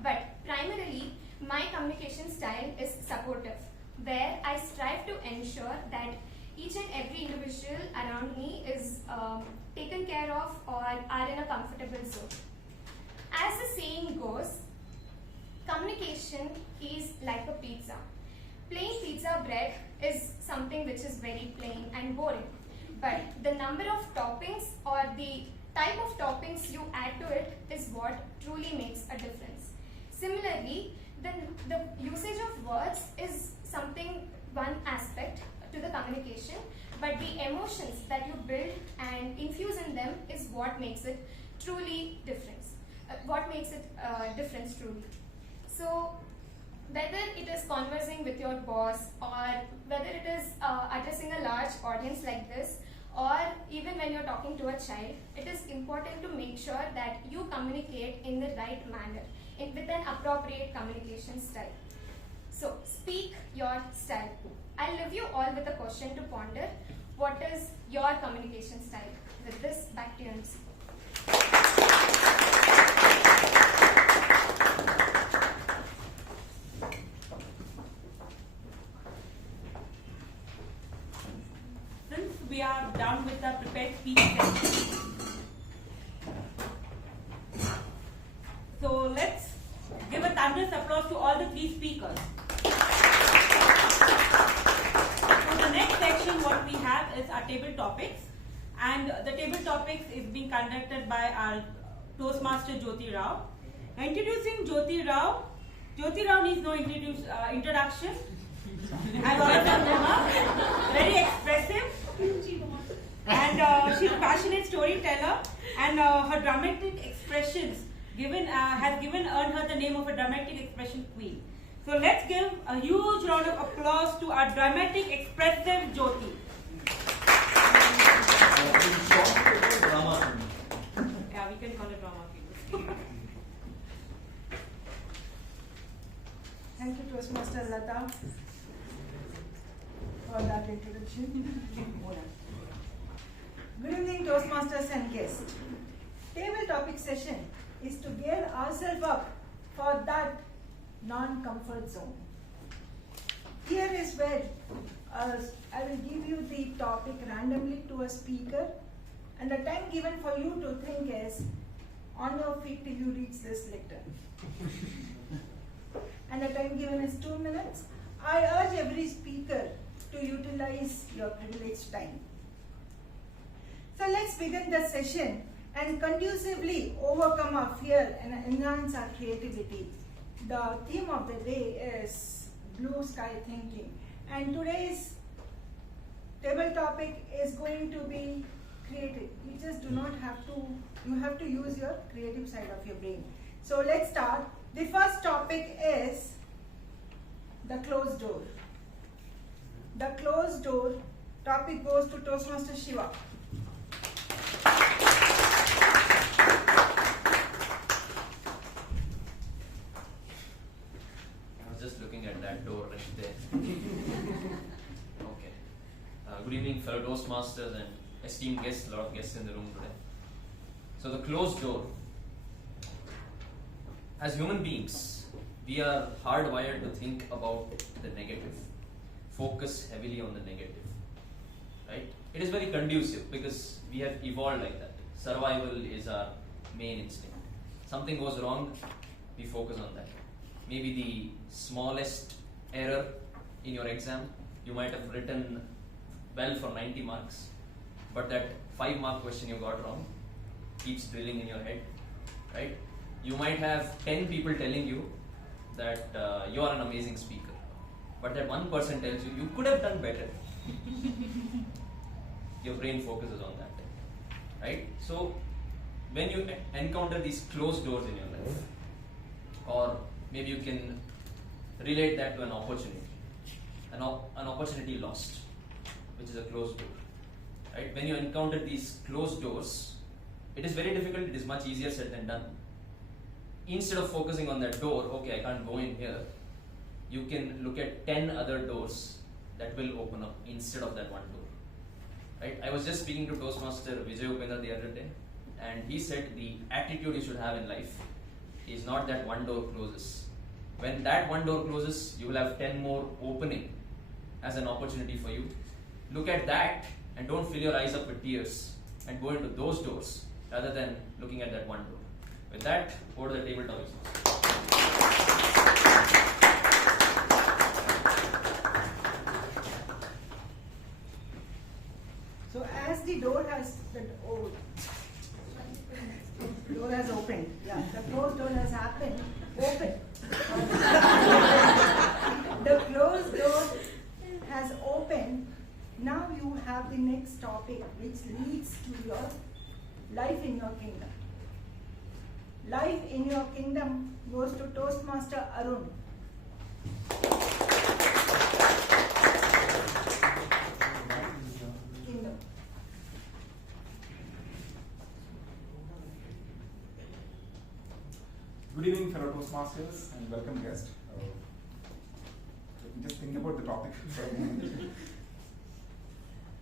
But primarily, my communication style is supportive, where I strive to ensure that each and every individual around me is taken care of or are in a comfortable zone. As the saying goes, communication is like a pizza. Plain pizza bread is something which is very plain and boring. But the number of toppings or the type of toppings you add to it is what truly makes a difference. Similarly, the usage of words is something, one aspect to the communication, but the emotions that you build and infuse in them is what makes it truly difference. Difference truly. So, whether it is conversing with your boss or whether it is addressing a large audience like this, or even when you're talking to a child, it is important to make sure that you communicate in the right manner, with an appropriate communication style. So, speak your style. I'll leave you all with a question to ponder. What is your communication style? With this, back to you, MC. Since we are done with the prepared speech section, so let's give a thunderous applause to all the three speakers. So the next section what we have is our table topics, and the table topics is being conducted by our Toastmaster Jyothi Rao. Introducing Jyothi Rao. Jyothi Rao needs no introduction. I've already done her. Very expressive. And she's a passionate storyteller, and her dramatic expressions has earned her the name of a dramatic expression queen. So let's give a huge round of applause to our dramatic, expressive Jyothi. Yeah, we can call it drama queen. Thank you, Toastmaster Latha, for that introduction. Good evening, Toastmasters and guests. Table topic session is to gear ourselves up for that non-comfort zone. Here is where I will give you the topic randomly to a speaker, and the time given for you to think is on your feet till you reach this lectern. And the time given is 2 minutes. I urge every speaker to utilize your privileged time. So let's begin the session and conducively overcome our fear and enhance our creativity. The theme of the day is blue sky thinking, and today's table topic is going to be creative. You just do not have to, you have to use your creative side of your brain. So let's start. The first topic is the closed door. The closed door topic goes to Toastmaster Shiva. Just looking at that door right there. Okay. Good evening, fellow Toastmasters and esteemed guests, a lot of guests in the room today. So the closed door. As human beings, we are hardwired to think about the negative, focus heavily on the negative, right? It is very conducive because we have evolved like that. Survival is our main instinct. Something goes wrong, we focus on that. Maybe the smallest error in your exam, you might have written well for 90 marks, but that 5-mark question you got wrong keeps drilling in your head, right? You might have 10 people telling you that you are an amazing speaker, but that one person tells you, you could have done better. Your brain focuses on that, right? So, when you encounter these closed doors in your life, or maybe you can relate that to an opportunity, an opportunity lost, which is a closed door, right? When you encounter these closed doors, it is very difficult, it is much easier said than done. Instead of focusing on that door, okay, I can't go in here, you can look at 10 other doors that will open up instead of that one door. Right? I was just speaking to Toastmaster Vijay the other day, and he said the attitude you should have in life is not that one door closes. When that one door closes, you will have 10 more opening as an opportunity for you. Look at that and don't fill your eyes up with tears and go into those doors rather than looking at that one door. With that, over to the table topics. So as the door has opened. Yeah, the closed door has happened. Open. The closed door has opened. Now you have the next topic, which leads to your life in your kingdom. Life in your kingdom goes to Toastmaster Arun. Kingdom. Good evening, fellow Toastmasters, and welcome guest. Let me just think about the topic for a moment.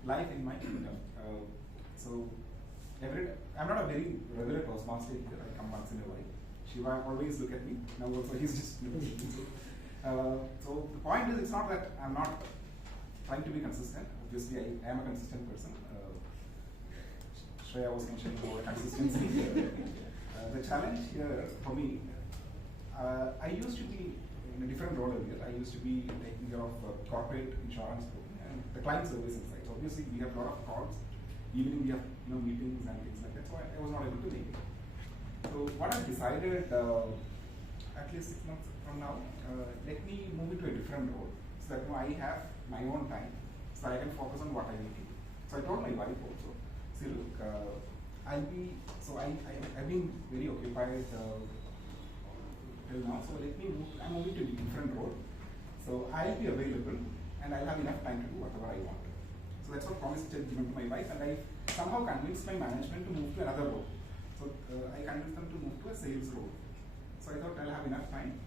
Life in my kingdom. I'm not a very regular Toastmaster here. I come once in a while. Shiva always look at me. Now also he's just looking at me. So the point is, it's not that I'm not trying to be consistent. Obviously, I am a consistent person. Shreya was mentioning about consistency. The challenge here for me, I used to be in a different role earlier. I used to be taking care of corporate insurance and the client service inside. So obviously, we have a lot of calls. Evening we have meetings and things like that. So I was not able to make it. So what I've decided, at least 6 months from now, let me move into a different role so that I have my own time, so I can focus on what I need to do. So I told my wife also, see, look, I've been very occupied till now. So let me move. I'm moving to a different role. So I'll be available and I'll have enough time to do whatever I want. So that's what promise I given to my wife, and I somehow convinced my management to move to another role. So I convinced them to move to a sales role. So I thought I'll have enough time.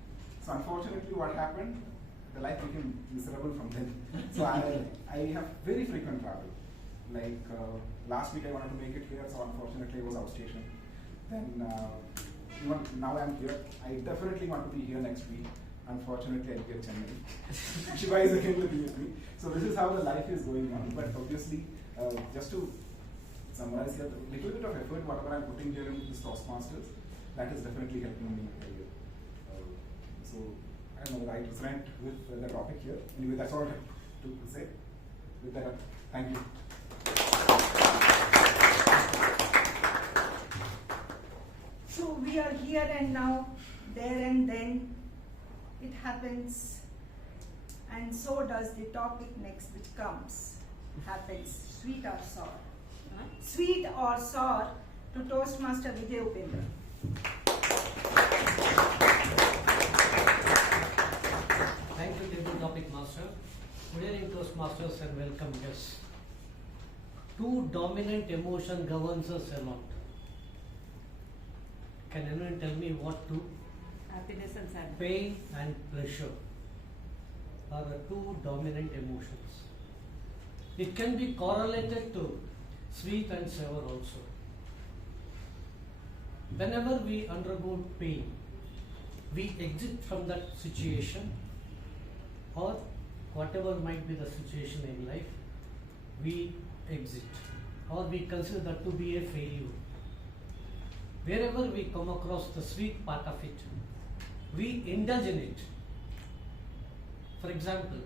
So unfortunately, what happened? The life became miserable from then. So I have very frequent travel. Like last week I wanted to make it here, so unfortunately I was outstation. Then even now I'm here. I definitely want to be here next week. Unfortunately, I'll be at Chennai. Shiva is again looking at me. So this is how the life is going on. But obviously, just to summarize here, the little bit of effort, whatever I'm putting here in this Toastmasters, that is definitely helping me here. So I don't know whether I resonate with the topic here. Anyway, that's all I have to say. With that, thank you. So we are here and now, there and then. It happens, and so does the topic next which comes. Happens, sweet or sour. Sweet or sour to Toastmaster Vijay Upendra. Thank you, table topic master. Good evening, Toastmasters, and welcome guests. Two dominant emotion governs us a lot. Can anyone tell me what two? Happiness and sadness. Pain and pleasure are the two dominant emotions. It can be correlated to sweet and sour also. Whenever we undergo pain, we exit from that situation, or whatever might be the situation in life, we exit, or we consider that to be a failure. Wherever we come across the sweet part of it, we indulge in it. For example,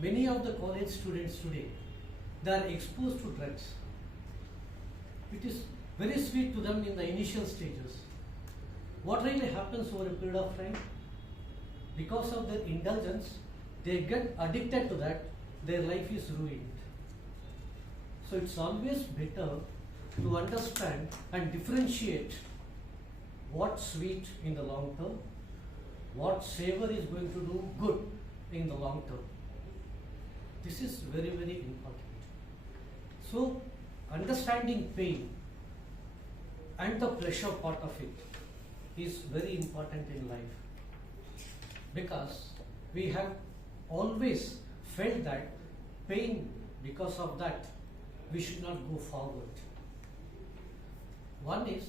many of the college students today, they are exposed to drugs. It is very sweet to them in the initial stages. What really happens over a period of time? Because of their indulgence, they get addicted to that, their life is ruined. So it's always better to understand and differentiate what's sweet in the long term, what savor is going to do good in the long term. This is very, very important. So, understanding pain and the pleasure part of it is very important in life, because we have always felt that pain, because of that, we should not go forward. One is,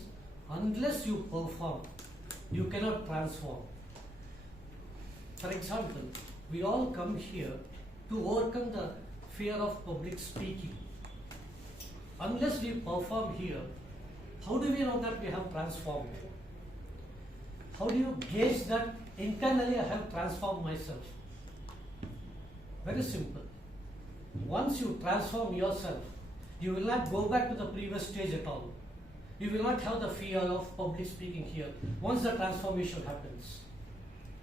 unless you perform, you cannot transform. For example, we all come here to overcome the fear of public speaking. Unless we perform here, how do we know that we have transformed? How do you gauge that internally I have transformed myself? Very simple. Once you transform yourself, you will not go back to the previous stage at all. You will not have the fear of public speaking here once the transformation happens.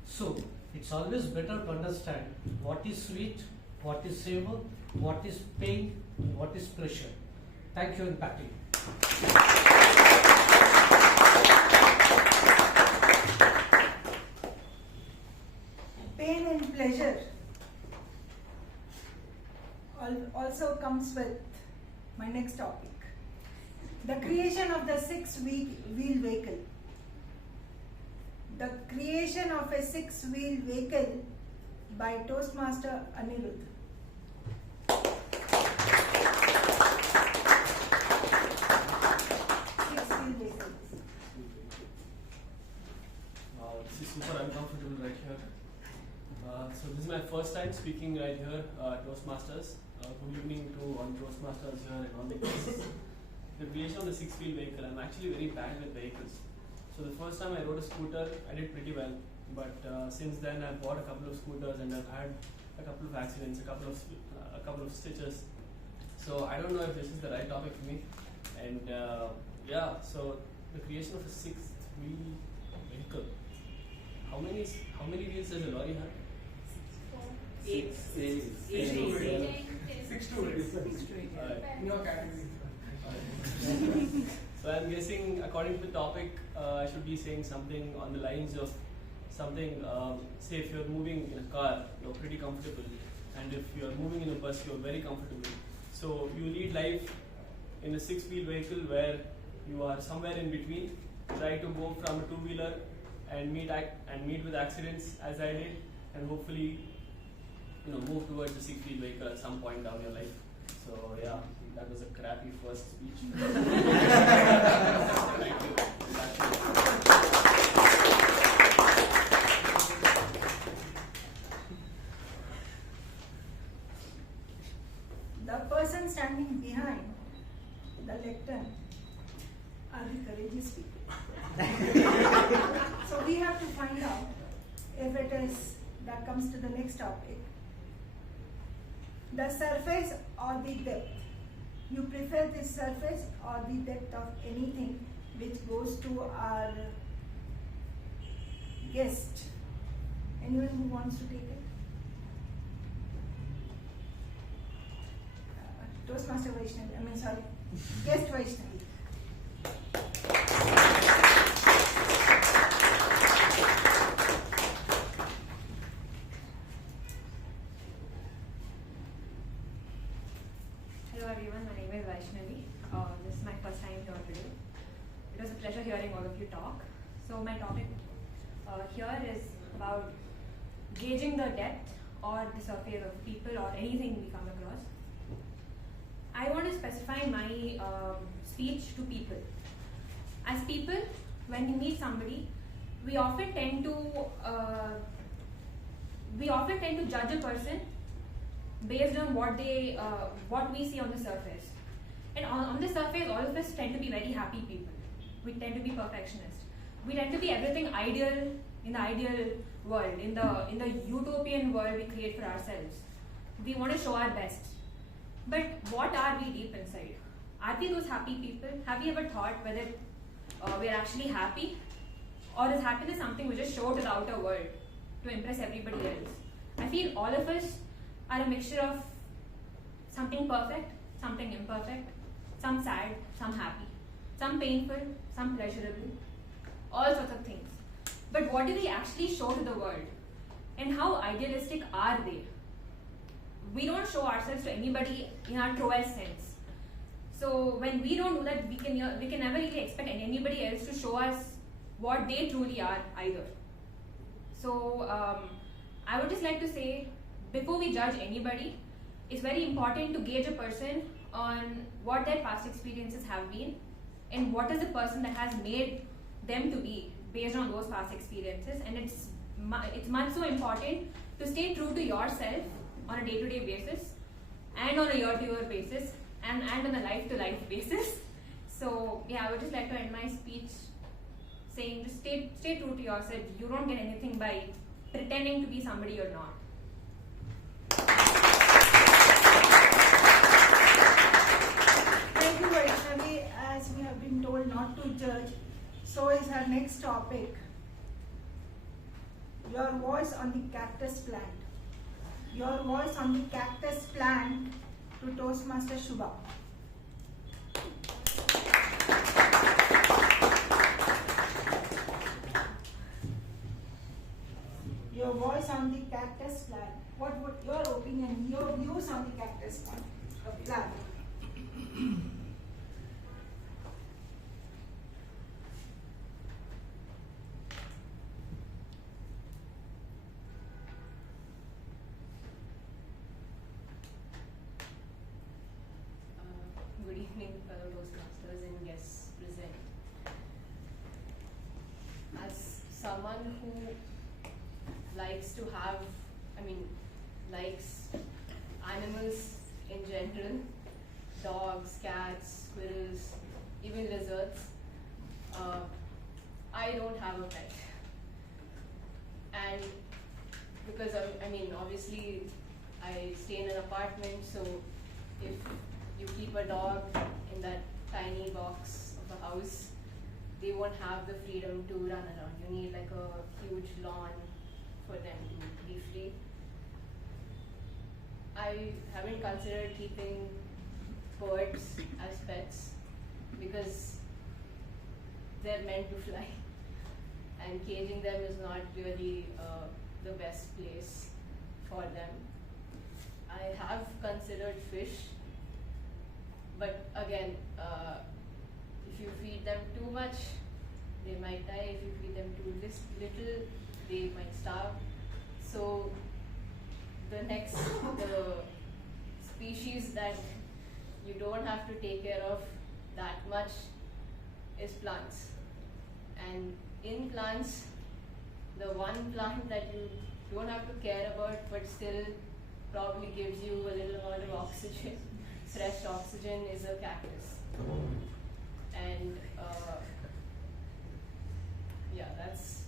So, it's always better to understand what is sweet, what is savor, what is pain, and what is pleasure. Thank you and back to you. Pain and pleasure also comes with my next topic. The creation of the six-wheel vehicle. The creation of a six-wheel vehicle by Toastmaster Anirudh. Six-wheel vehicles. This is super uncomfortable right here. So this is my first time speaking right here, Toastmasters. Good evening to all Toastmasters here and all the guests. The creation of the six-wheel vehicle. I'm actually very bad with vehicles. So the first time I rode a scooter, I did pretty well. But since then, I've bought a couple of scooters and I've had a couple of accidents, a couple of stitches. So I don't know if this is the right topic for me. And yeah, so the creation of a six-wheel vehicle. How many wheels does a lorry have? Eight. Six to eight. In your category. So I'm guessing, according to the topic, I should be saying something on the lines of something. Say, if you're moving in a car, you're pretty comfortable, and if you're moving in a bus, you're very comfortable. So you lead life in a six-wheel vehicle where you are somewhere in between. Try to go from a two-wheeler and meet with accidents, as I did, and hopefully, move towards the six-wheel vehicle at some point down your life. So yeah, that was a crappy first speech. Thank you. The person standing behind the lectern are the courageous people. So we have to find out if it is, that comes to the next topic. The surface or the depth. You prefer the surface or the depth of anything which goes to our guest. Anyone who wants to take it? Toastmaster Vaishnavi, guest Vaishnavi. Hello everyone, my name is Vaishnavi. This is my first time here today. It was a pleasure hearing all of you talk. So my topic here is about gauging the depth or the surface of people or anything we come across. I want to specify my speech to people. As people, when you meet somebody, we often tend to judge a person based on what we see on the surface. And on the surface, all of us tend to be very happy people. We tend to be perfectionists. We tend to be everything ideal in the ideal world, in the utopian world we create for ourselves. We want to show our best. But what are we deep inside? Are we those happy people? Have you ever thought whether we are actually happy? Or is happiness something we just show to the outer world to impress everybody else? I feel all of us are a mixture of something perfect, something imperfect, some sad, some happy, some painful, some pleasurable, all sorts of things. But what do we actually show to the world? And how idealistic are they? We don't show ourselves to anybody in our truest sense. So when we don't do that, we can never really expect anybody else to show us what they truly are either. So I would just like to say, before we judge anybody, it's very important to gauge a person on what their past experiences have been and what is the person that has made them to be based on those past experiences. And it's much so important to stay true to yourself on a day-to-day basis and on a year-to-year basis and on a life-to-life basis. So yeah, I would just like to end my speech saying just stay true to yourself. You don't get anything by pretending to be somebody you're not. Thank you, Vaishnavi. As we have been told not to judge, so is our next topic. Your voice on the cactus plant. Your voice on the cactus plant to Toastmaster Subha. Your voice on the cactus plant. What would your opinion, your views on the cactus plant? Good evening, fellow Toastmasters and guests present. As someone who likes to have, likes animals in general, dogs, cats, squirrels, even lizards, I don't have a pet. And because obviously I stay in an apartment, so if you keep a dog in that tiny box of a house, they won't have the freedom to run around. You need like a huge lawn for them to be free. I haven't considered keeping birds as pets because they're meant to fly, and caging them is not really the best place for them. I have considered fish, but again, if you feed them too much, they might die. If you feed them too little, they might starve. So the species that you don't have to take care of that much is plants. And in plants, the one plant that you don't have to care about but still probably gives you a little amount of oxygen, fresh oxygen, is a cactus. And yeah, that's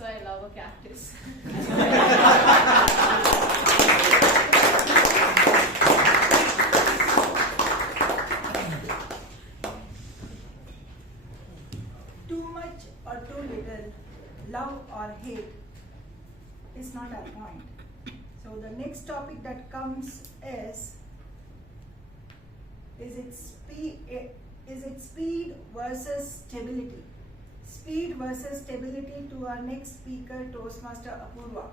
why I love a cactus. Too much or too little, love or hate is not our point. So the next topic that comes is it speed versus stability? Speed versus stability to our next speaker, Toastmaster Apoorva.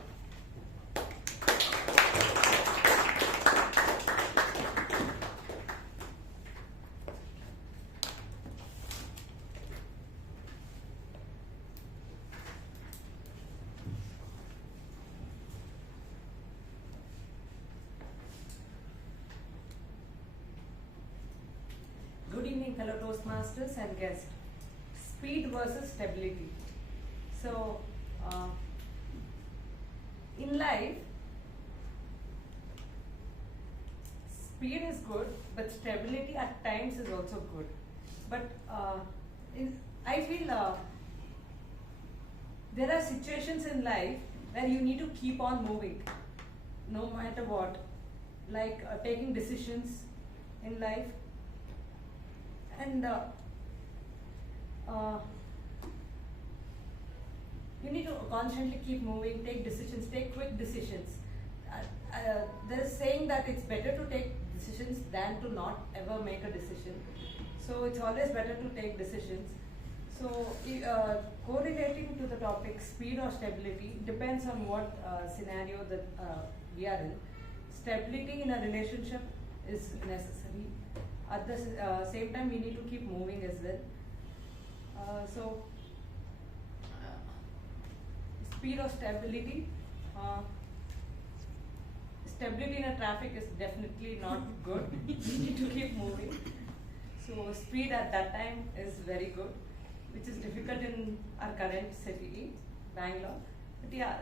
Good evening, fellow Toastmasters and guests. Speed versus stability. So, in life, speed is good, but stability at times is also good. But I feel there are situations in life where you need to keep on moving, no matter what, like taking decisions in life. And you need to constantly keep moving, take decisions, take quick decisions. There is saying that it's better to take decisions than to not ever make a decision. So it's always better to take decisions. So correlating to the topic speed or stability depends on what scenario that we are in. Stability in a relationship is necessary. At the same time, we need to keep moving as well. So speed or stability. Stability in a traffic is definitely not good. We need to keep moving. So speed at that time is very good, which is difficult in our current city, Bangalore. But yeah,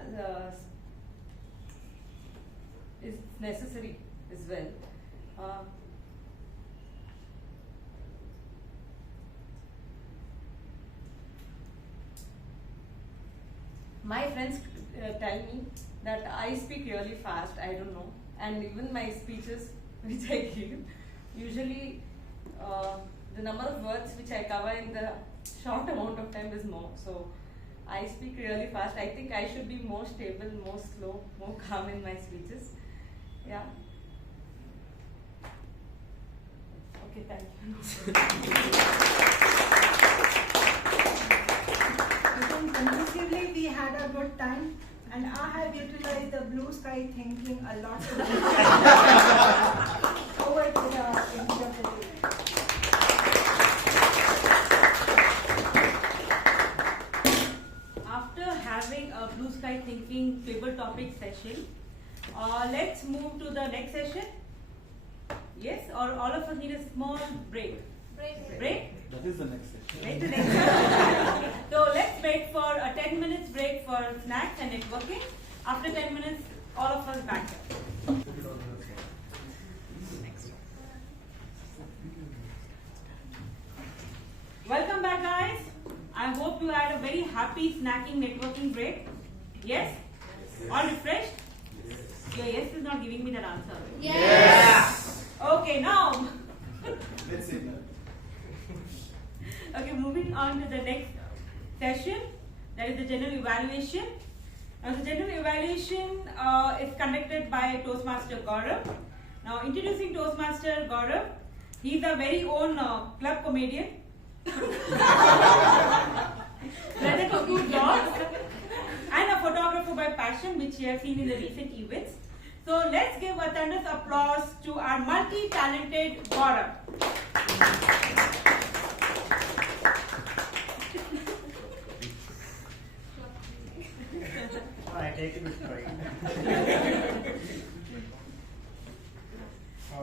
is necessary as well. My friends tell me that I speak really fast, I don't know, and even my speeches which I give, usually the number of words which I cover in the short amount of time is more. So I speak really fast. I think I should be more stable, more slow, more calm in my speeches. Yeah. Okay, thank you. I think conclusively we had a good time, and I have utilized the blue sky thinking a lot. Over to the end of the day. After having a blue sky thinking table topic session, let's move to the next session. Yes, or all of us need a small break. Break? That is the next section. Wait the next session. So let's wait for a 10 minutes break for snacks and networking. After 10 minutes, all of us back here. Welcome back, guys. I hope you had a very happy snacking networking break. Yes? All refreshed? Your yes is not giving me that answer. Yes! Okay, now. Let's see that. Okay, moving on to the next session, that is the general evaluation. Now, the general evaluation is conducted by Toastmaster Gaurav. Now, introducing Toastmaster Gaurav, he is our very own club comedian. Present of good dogs and a photographer by passion, which you have seen in the recent events. So, let's give a thunderous applause to our multi-talented Gaurav. I take it with pride.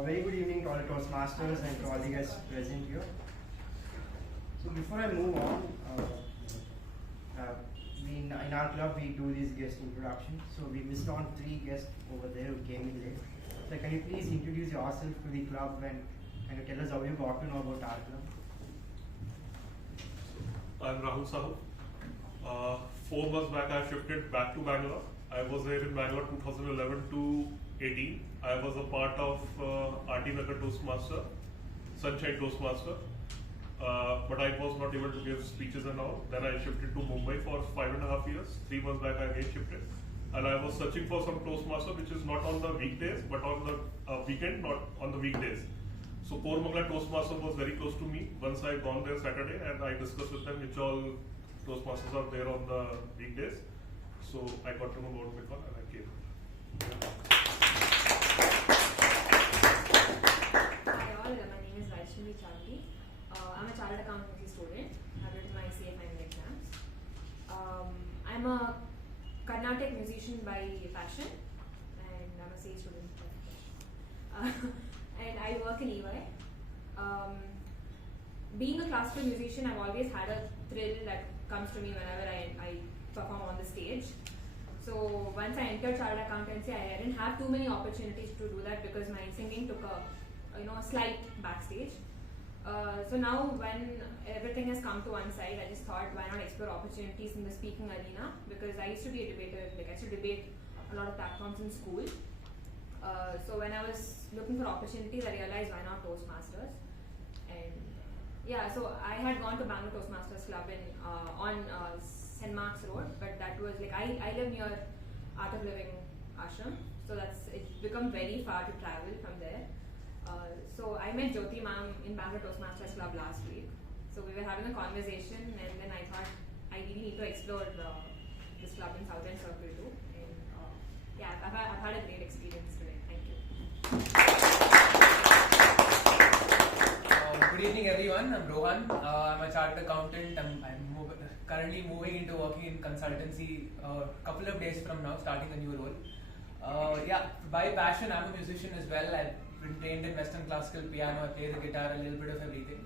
Very good evening to all the Toastmasters and to all the guests present here. So before I move on, in our club we do these guest introductions. So we missed on 3 guests over there who came in late. So can you please introduce yourself to the club and can you tell us how you got to know about our club? I'm Rahul Sahu. 4 months back I shifted back to Bangalore. I was here in Bangalore 2011 to 18. I was a part of RT Nagar Toastmaster, Sunshine Toastmaster. But I was not able to give speeches and all. Then I shifted to Mumbai for 5.5 years. 3 months back I again shifted. And I was searching for some Toastmaster which is not on the weekdays but on the weekend, not on the weekdays. So Kormangala Toastmaster was very close to me. Once I gone there Saturday and I discussed with them which all Toastmasters are there on the weekdays. So I got to know about Bitcoin and I came. Hi all, my name is Vaishnavi. I'm a chartered accountancy student. I've written my CA final exams. I'm a Carnatic musician by passion and I'm a CA student by passion. And I work in EY. Being a classical musician, I've always had a thrill that comes to me whenever I perform on the stage. So once I entered chartered accountancy, I didn't have too many opportunities to do that because my singing took a slight backstage. So now when everything has come to one side, I just thought why not explore opportunities in the speaking arena, because I used to be a debater, like I used to debate a lot of platforms in school. So when I was looking for opportunities, I realized why not Toastmasters. And yeah, so I had gone to Bangalore Toastmasters Club on St. Mark's Road, but that was like, I live near Art of Living Ashram, so it's become very far to travel from there. So I met Jyothi ma'am in Bangalore Toastmasters Club last week. So we were having a conversation and then I thought I really need to explore this club in Southern Circle too. And yeah, I've had a great experience today. Thank you. Good evening everyone, I'm Rohan. I'm a chartered accountant. I'm currently moving into working in consultancy a couple of days from now, starting a new role. Yeah, by passion, I'm a musician as well. I've been trained in Western classical piano. I play the guitar, a little bit of everything.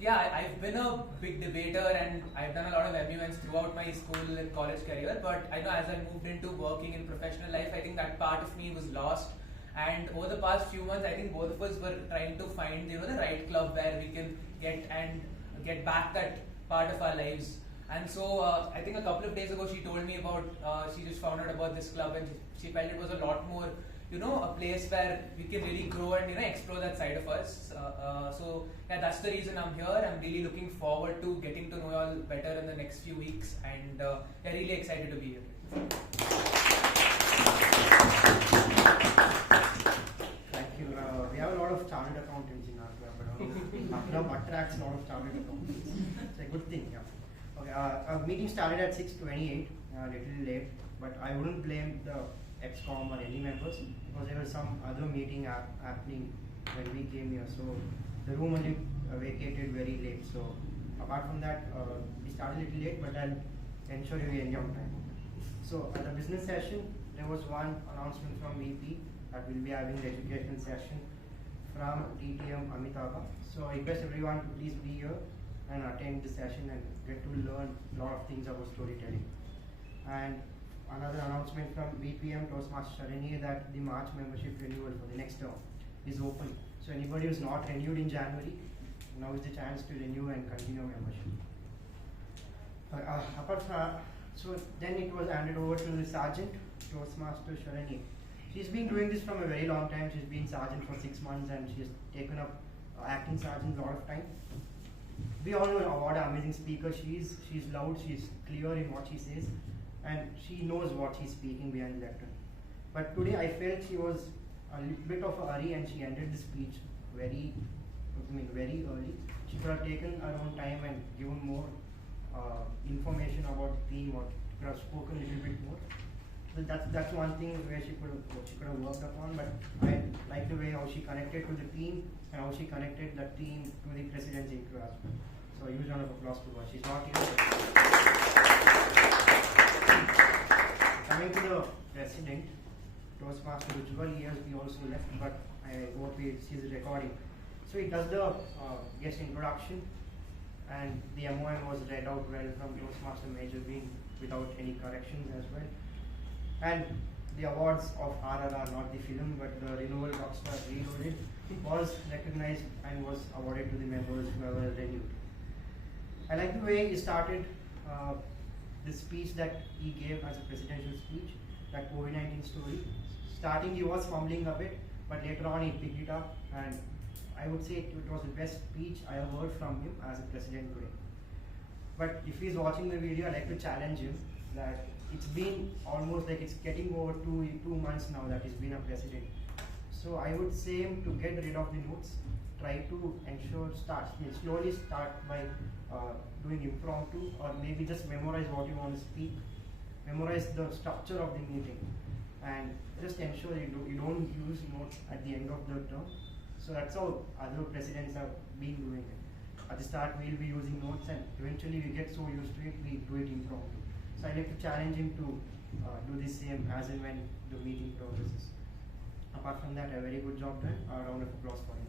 Yeah, I've been a big debater and I've done a lot of MUNs throughout my school and college career. But I know as I moved into working in professional life, I think that part of me was lost. And over the past few months, I think both of us were trying to find the right club where we can get back that part of our lives. And so I think a couple of days ago she told me about, she just found out about this club and she felt it was a lot more, a place where we can really grow and explore that side of us. So yeah, that's the reason I'm here. I'm really looking forward to getting to know you all better in the next few weeks, and yeah, really excited to be here. Thank you. We have a lot of chartered accountants in our club. Our club attracts a lot of chartered accountants. It's a good thing. Yeah. Okay. Our meeting started at 6:28, a little late, but I wouldn't blame the ExCom or any members because there was some other meeting happening when we came here. So the room only vacated very late. So apart from that, we started a little late, but I'll ensure you enjoy time. So at the business session, there was one announcement from VP that we'll be having the education session from DTM Amitabha. So I request everyone to please be here and attend the session and get to learn a lot of things about storytelling. And another announcement from BPM Toastmasters Sharanye that the March membership renewal for the next term is open. So anybody who's not renewed in January, now is the chance to renew and continue membership. So then it was handed over to the Sergeant Toastmaster Sharanye. She's been doing this from a very long time. She's been sergeant for 6 months and she's taken up acting sergeant a lot of time. We all know what an amazing speaker she is. She's loud, she's clear in what she says, and she knows what she's speaking behind the lectern. But today I felt she was a little bit of a hurry and she ended the speech very early. She could have taken her own time and given more information about the theme, or could have spoken a little bit more. So that's one thing where she could have worked upon. But I like the way how she connected to the team and how she connected the team to the president's intro as well. So a huge round of applause to her. She's not here. Coming to the president, Toastmaster Ujwal, he also left, but I hope he sees the recording. So he does the guest introduction, and the MOM was read out well from Toastmaster Mehjabin without any corrections as well. And the awards of RRR, not the film, but the Renewal Rockstar Reloaded, was recognized and was awarded to the members who were renewed. I like the way he started the speech that he gave as a presidential speech, that COVID-19 story. Starting he was fumbling a bit, but later on he picked it up, and I would say it was the best speech I have heard from him as a president today. But if he's watching the video, I'd like to challenge him that it's been almost like it's getting over 2 months now that he's been a president. So I would say him to get rid of the notes, try to slowly start by doing impromptu, or maybe just memorize what you want to speak, memorize the structure of the meeting, and just ensure you don't use notes at the end of the term. So that's how other presidents have been doing it. At the start we'll be using notes, and eventually we get so used to it, we do it impromptu. So I'd like to challenge him to do the same as and when the meeting progresses. Apart from that, a very good job done. A round of applause for him.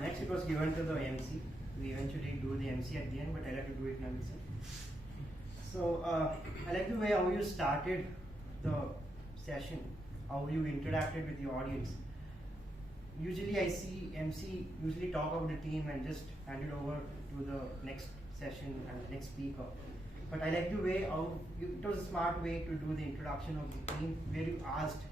Next, it was given to the MC. We eventually do the MC at the end, but I like to do it now myself. So I like the way how you started the session, how you interacted with the audience. Usually I see MC usually talk about the team and just hand it over to the next session and the next speaker. But I like the way how it was a smart way to do the introduction of the team, where you asked,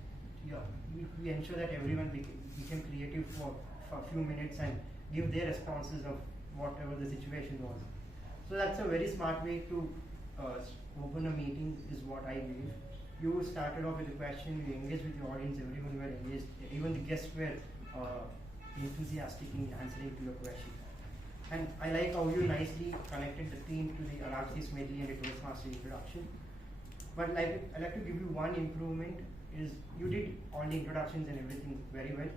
we ensure that everyone became creative for a few minutes and give their responses of whatever the situation was. So that's a very smart way to open a meeting, is what I believe. You started off with a question, you engaged with the audience, everyone were engaged, even the guests were enthusiastic in answering to your question. And I like how you nicely connected the theme to the Araxis medley and the Toastmaster introduction. But I like to give you one improvement, is you did all the introductions and everything very well.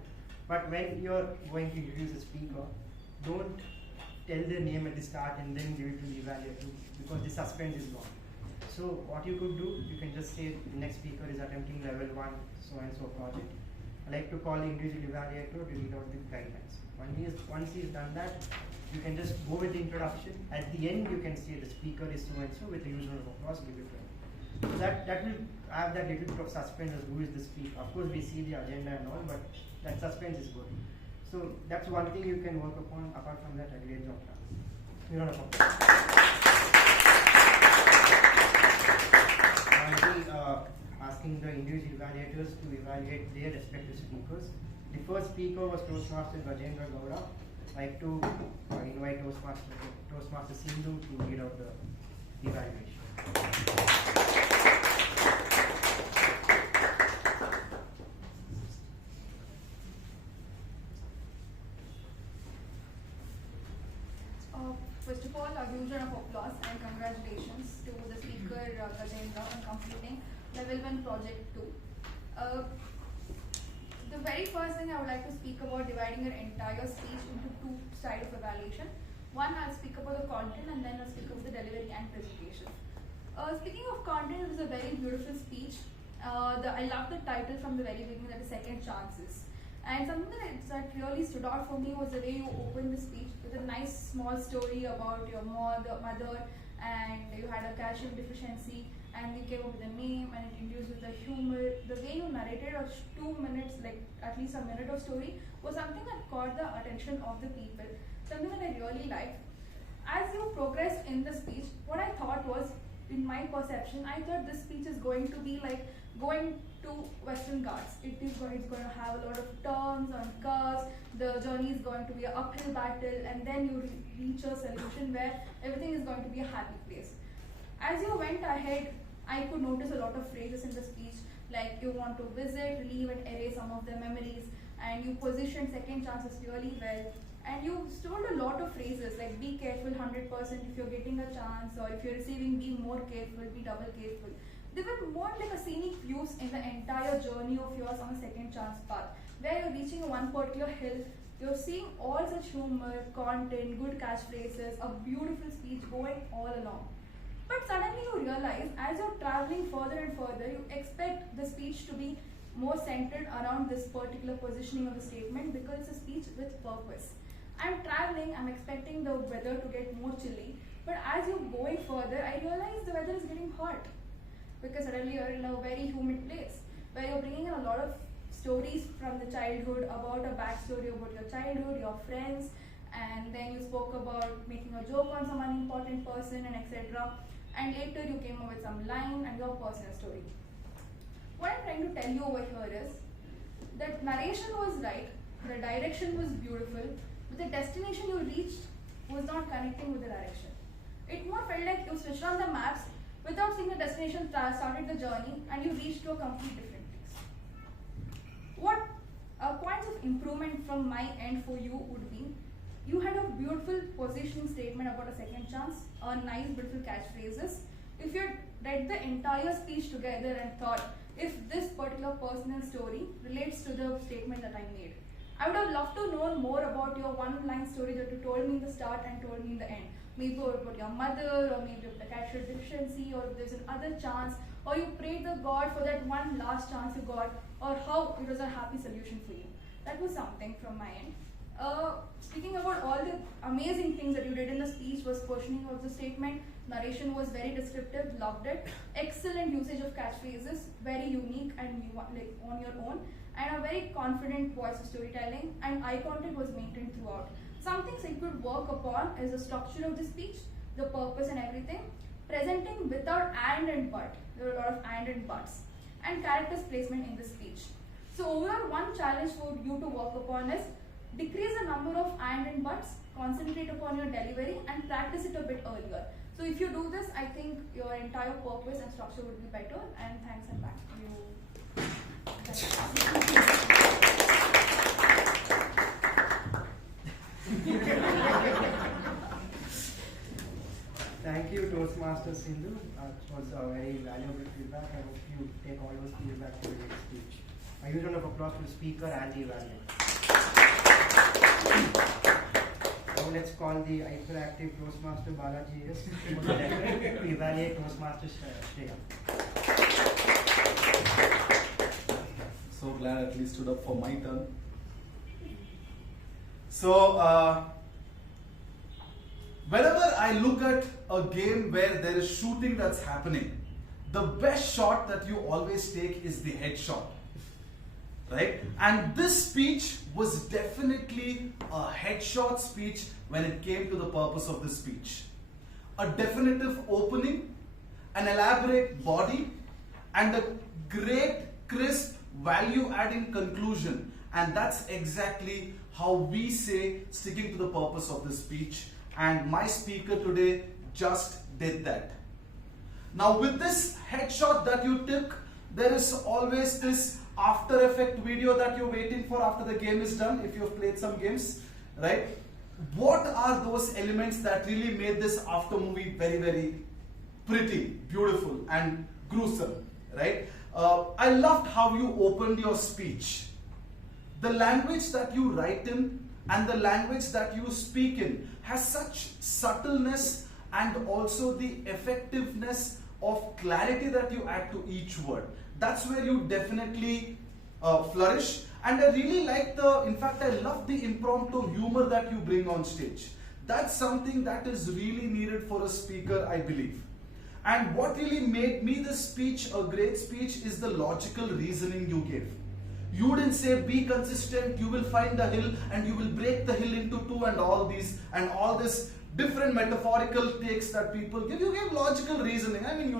But when you're going to introduce a speaker, don't tell their name at the start and then give it to the evaluator because the suspense is gone. So what you could do, you can just say the next speaker is attempting level 1 so and so project. I like to call the individual evaluator to read out the guidelines. Once he's done that, you can just go with the introduction. At the end, you can say the speaker is so and so with the usual applause, give it to him. So that will have that little bit of suspense as who is the speaker. Of course, we see the agenda and all, but that suspense is good. So that's one thing you can work upon. Apart from that, a great job done. You're on a I'll be asking the individual evaluators to evaluate their respective speakers. The first speaker was Toastmaster Gajendra, Gaurav. I'd like to invite Toastmaster Sindhu to read out the evaluation. First of all, a huge round of applause and congratulations to the speaker Gajendra on completing level 1 project 2. The very first thing I would like to speak about dividing your entire speech into 2 styles of evaluation. One, I'll speak about the content and then I'll speak about the delivery and presentation. Speaking of content, it was a very beautiful speech. I love the title from the very beginning, that is Second Chances. And something that really stood out for me was the way you opened the speech with a nice small story about your mother and you had a calcium deficiency and you came up with a name and it introduced with the humor. The way you narrated a 2 minutes, like at least a minute of story, was something that caught the attention of the people, something that I really liked. As you progressed in the speech, what I thought was, in my perception, I thought this speech is going to be like going to Western Ghats. It's going to have a lot of turns and curves. The journey is going to be an uphill battle, and then you reach a solution where everything is going to be a happy place. As you went ahead, I could notice a lot of phrases in the speech, like you want to visit, relieve and erase some of the memories, and you positioned second chances really well. And you told a lot of phrases like be careful 100% if you're getting a chance, or if you're receiving, be more careful, be double careful. They were more like a scenic views in the entire journey of yours on a second chance path, where you're reaching one particular hill, you're seeing all such humor, content, good catchphrases, a beautiful speech going all along. But suddenly you realize, as you're traveling further and further, you expect the speech to be more centered around this particular positioning of the statement because it's a speech with purpose. I'm traveling, I'm expecting the weather to get more chilly, but as you're going further, I realize the weather is getting hot because suddenly you're in a very humid place where you're bringing in a lot of stories from the childhood, about a backstory about your childhood, your friends, and then you spoke about making a joke on some unimportant person and etc. And later you came up with some line and your personal story. What I'm trying to tell you over here is that narration was right, the direction was beautiful, but the destination you reached was not connecting with the direction. It more felt like you switched on the maps without seeing the destination, started the journey, and you reached to a complete different place. What points of improvement from my end for you would be, you had a beautiful positioning statement about a second chance, a nice beautiful catchphrases. If you had read the entire speech together and thought, if this particular personal story relates to the statement that I made, I would have loved to know more about your one-line story that you told me in the start and told me in the end. Maybe about your mother, or maybe about the calcium deficiency, or if there's another chance, or you prayed the God for that one last chance you got, or how it was a happy solution for you. That was something from my end. Speaking about all the amazing things that you did in the speech was questioning of the statement, narration was very descriptive, loved it, excellent usage of catchphrases, very unique and like on your own, and a very confident voice of storytelling, and eye contact was maintained throughout. Some things I could work upon is the structure of the speech, the purpose and everything, presenting without and but. There were a lot of and buts, and characters placement in the speech. So overall, one challenge for you to work upon is decrease the number of and buts, concentrate upon your delivery, and practice it a bit earlier. So if you do this, I think your entire purpose and structure would be better. And thanks, and back to you. Thank you, Toastmasters Sindhu. It was a very valuable feedback. I hope you take all those feedback to the next speech. A huge round of applause to the speaker and the evaluator. Now let's call the hyperactive Toastmaster Balaji to evaluate Toastmasters Shreya. So glad at least stood up for my turn. So, whenever I look at a game where there is shooting that's happening, the best shot that you always take is the headshot. Right? And this speech was definitely a headshot speech when it came to the purpose of this speech. A definitive opening, an elaborate body, and a great, crisp, value-adding conclusion. And that's exactly how we say sticking to the purpose of this speech. And my speaker today just did that. Now with this headshot that you took, there is always this after effect video that you're waiting for after the game is done, if you've played some games, right? What are those elements that really made this after movie very, very pretty, beautiful and gruesome, right? I loved how you opened your speech. The language that you write in and the language that you speak in has such subtleness and also the effectiveness of clarity that you add to each word. That's where you definitely flourish. And I really like in fact I love the impromptu humor that you bring on stage. That's something that is really needed for a speaker, I believe. And what really made me this speech a great speech is the logical reasoning you gave. You didn't say be consistent, you will find the hill and you will break the hill into two and all this different metaphorical takes that people give. You give logical reasoning. I mean,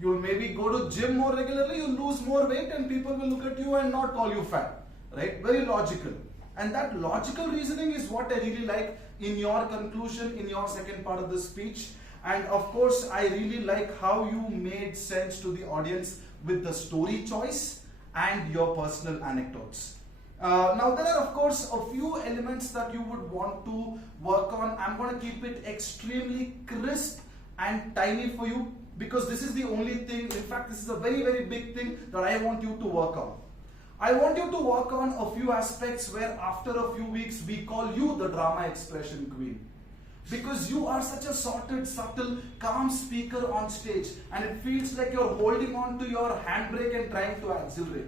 you'll maybe go to gym more regularly, you'll lose more weight and people will look at you and not call you fat, right? Very logical. And that logical reasoning is what I really like in your conclusion, in your second part of the speech. And of course, I really like how you made sense to the audience with the story choice and your personal anecdotes. Now there are of course a few elements that you would want to work on. I'm going to keep it extremely crisp and tiny for you because this is the only thing, in fact this is a very, very big thing that I want you to work on. I want you to work on a few aspects where after a few weeks we call you the drama expression queen. Because you are such a sorted, subtle, calm speaker on stage and it feels like you're holding on to your handbrake and trying to accelerate.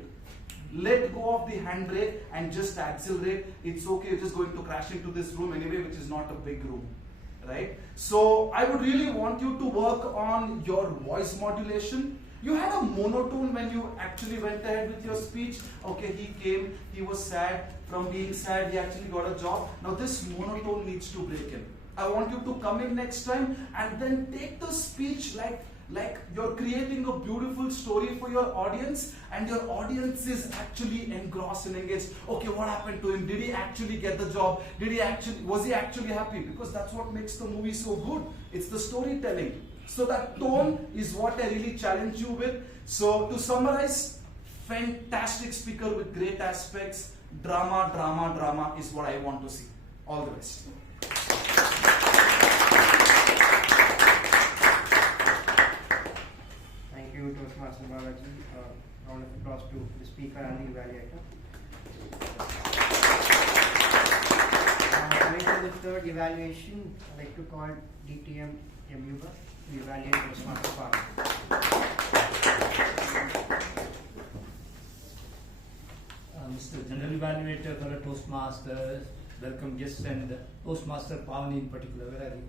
Let go of the handbrake and just accelerate. It's okay, you're just going to crash into this room anyway, which is not a big room, right? So I would really want you to work on your voice modulation. You had a monotone when you actually went ahead with your speech. Okay, he came, he was sad. From being sad, he actually got a job. Now this monotone needs to break in. I want you to come in next time and then take the speech like you're creating a beautiful story for your audience and your audience is actually engrossed and engaged. Okay, what happened to him? Did he actually get the job? Was he actually happy? Because that's what makes the movie so good. It's the storytelling. So that tone is what I really challenge you with. So to summarize, fantastic speaker with great aspects. Drama, drama, drama is what I want to see. All the best. Thank you, Toastmaster Balaji. Round of applause to the speaker and the evaluator. Coming to the third evaluation, I'd like to call DTM M U Bhat to evaluate Toastmaster Pavani. Mr. General Evaluator, fellow Toastmasters, welcome guests and Toastmaster Pavani in particular. Where are you?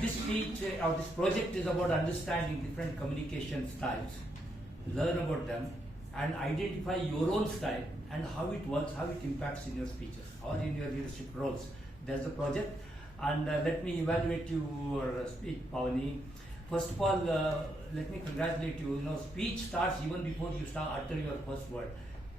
This speech or this project is about understanding different communication styles, learn about them and identify your own style and how it works, how it impacts in your speeches or in your leadership roles. That's the project. And let me evaluate your speech, Pavani. First of all, let me congratulate you. You know, speech starts even before you start utter your first word.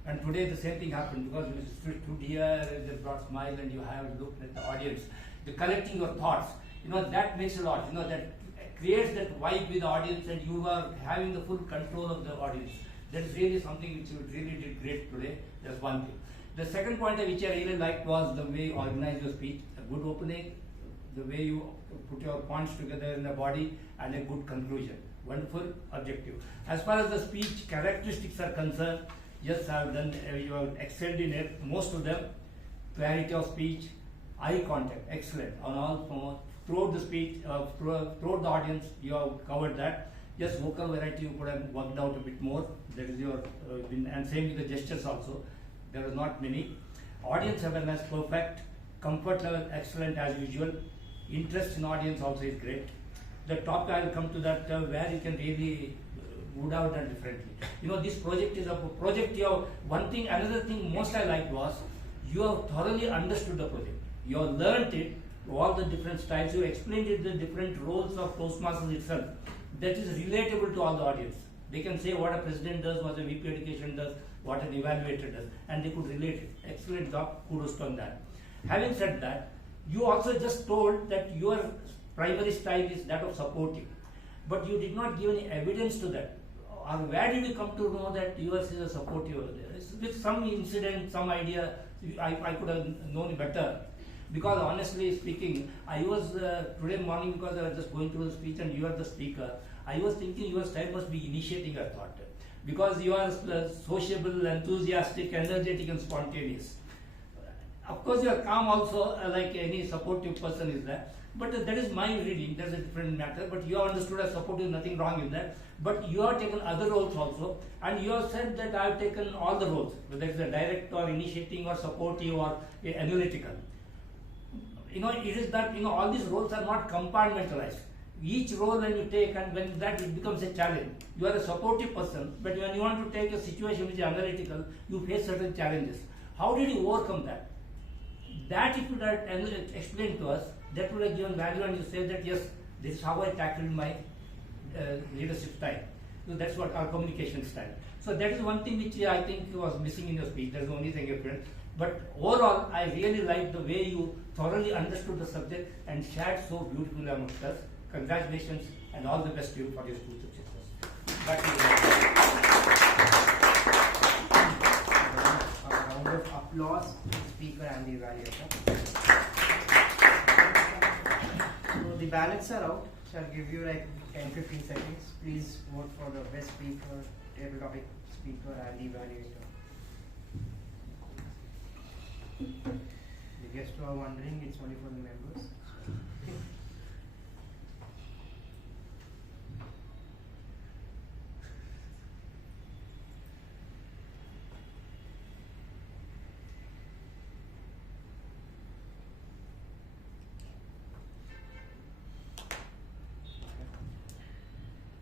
And today the same thing happened because you stood here, they brought smile and you have looked at the audience. The collecting your thoughts, you know, that makes a lot. You know, that creates that vibe with the audience and you are having the full control of the audience. That is really something which you really did great today. That's one thing. The second point which I really liked was the way you organized your speech. A good opening, the way you put your points together in the body and a good conclusion. Wonderful objective. As far as the speech characteristics are concerned, yes, I have done, you have excelled in it, most of them. clarity of speech, eye contact, excellent. On all throughout the speech, throughout the audience, you have covered that. Just vocal variety you could have worked out a bit more. That is your and same with the gestures also. There was not many. Audience awareness perfect. Comfort level excellent as usual. Interest in audience also is great. The topic I will come to that where you can really would have done differently. You know, this project is a project. You have one thing. Another thing most I liked was you have thoroughly understood the project. You have learnt it, all the different styles. You explained it, the different roles of Toastmasters itself. That is relatable to all the audience. They can say what a president does, what a VP education does, what an evaluator does, and they could relate it. Excellent job, kudos on that. Having said that, you also just told that your primary style is that of supporting, but you did not give any evidence to that. Or where did you come to know that yours is a supportive over there? With some incident, some idea, I could have known better. Because honestly speaking, I was today morning, because I was just going through the speech and you are the speaker, I was thinking your style must be initiating a thought. Because you are sociable, enthusiastic, energetic and spontaneous. Of course you are calm also, like any supportive person is there. But that is my reading, that's a different matter. But you have understood as supportive, nothing wrong in that. But you have taken other roles also. And you have said that I have taken all the roles, whether it's a direct or initiating or supportive or analytical. You know, it is that, you know, all these roles are not compartmentalized. Each role when you take, and when that it becomes a challenge, you are a supportive person, but when you want to take a situation which is analytical, you face certain challenges. How did you overcome that? That if you had explained to us, that would have given value, and you say that yes, this is how I tackled my leadership style. So that's what our communication style. So that is one thing which I think was missing in your speech. That's the only thing you felt. But overall, I really liked the way you thoroughly understood the subject and shared so beautifully amongst us. Congratulations and all the best to you for your school successes. Back to A round of applause to the speaker and the evaluator. So the ballots are out, so I'll give you like 10-15 seconds. Please vote for the best speaker, table topic speaker and the evaluator. The guests who are wondering, it's only for the members.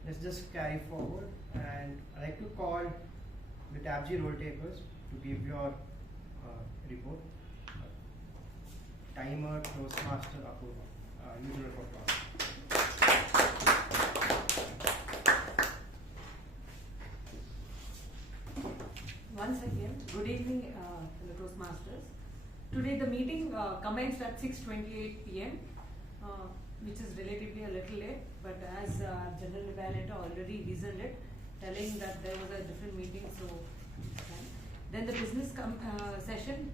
Let's just carry forward, and I'd like to call the TAPG role takers to give your report. Timer, Toastmaster, Apoorva. Usual for class. Once again, good evening, fellow Toastmasters. Today the meeting commenced at 6:28 p.m., which is relatively a little late, but as General Evaluator already reasoned it, telling that there was a different meeting, so then the business session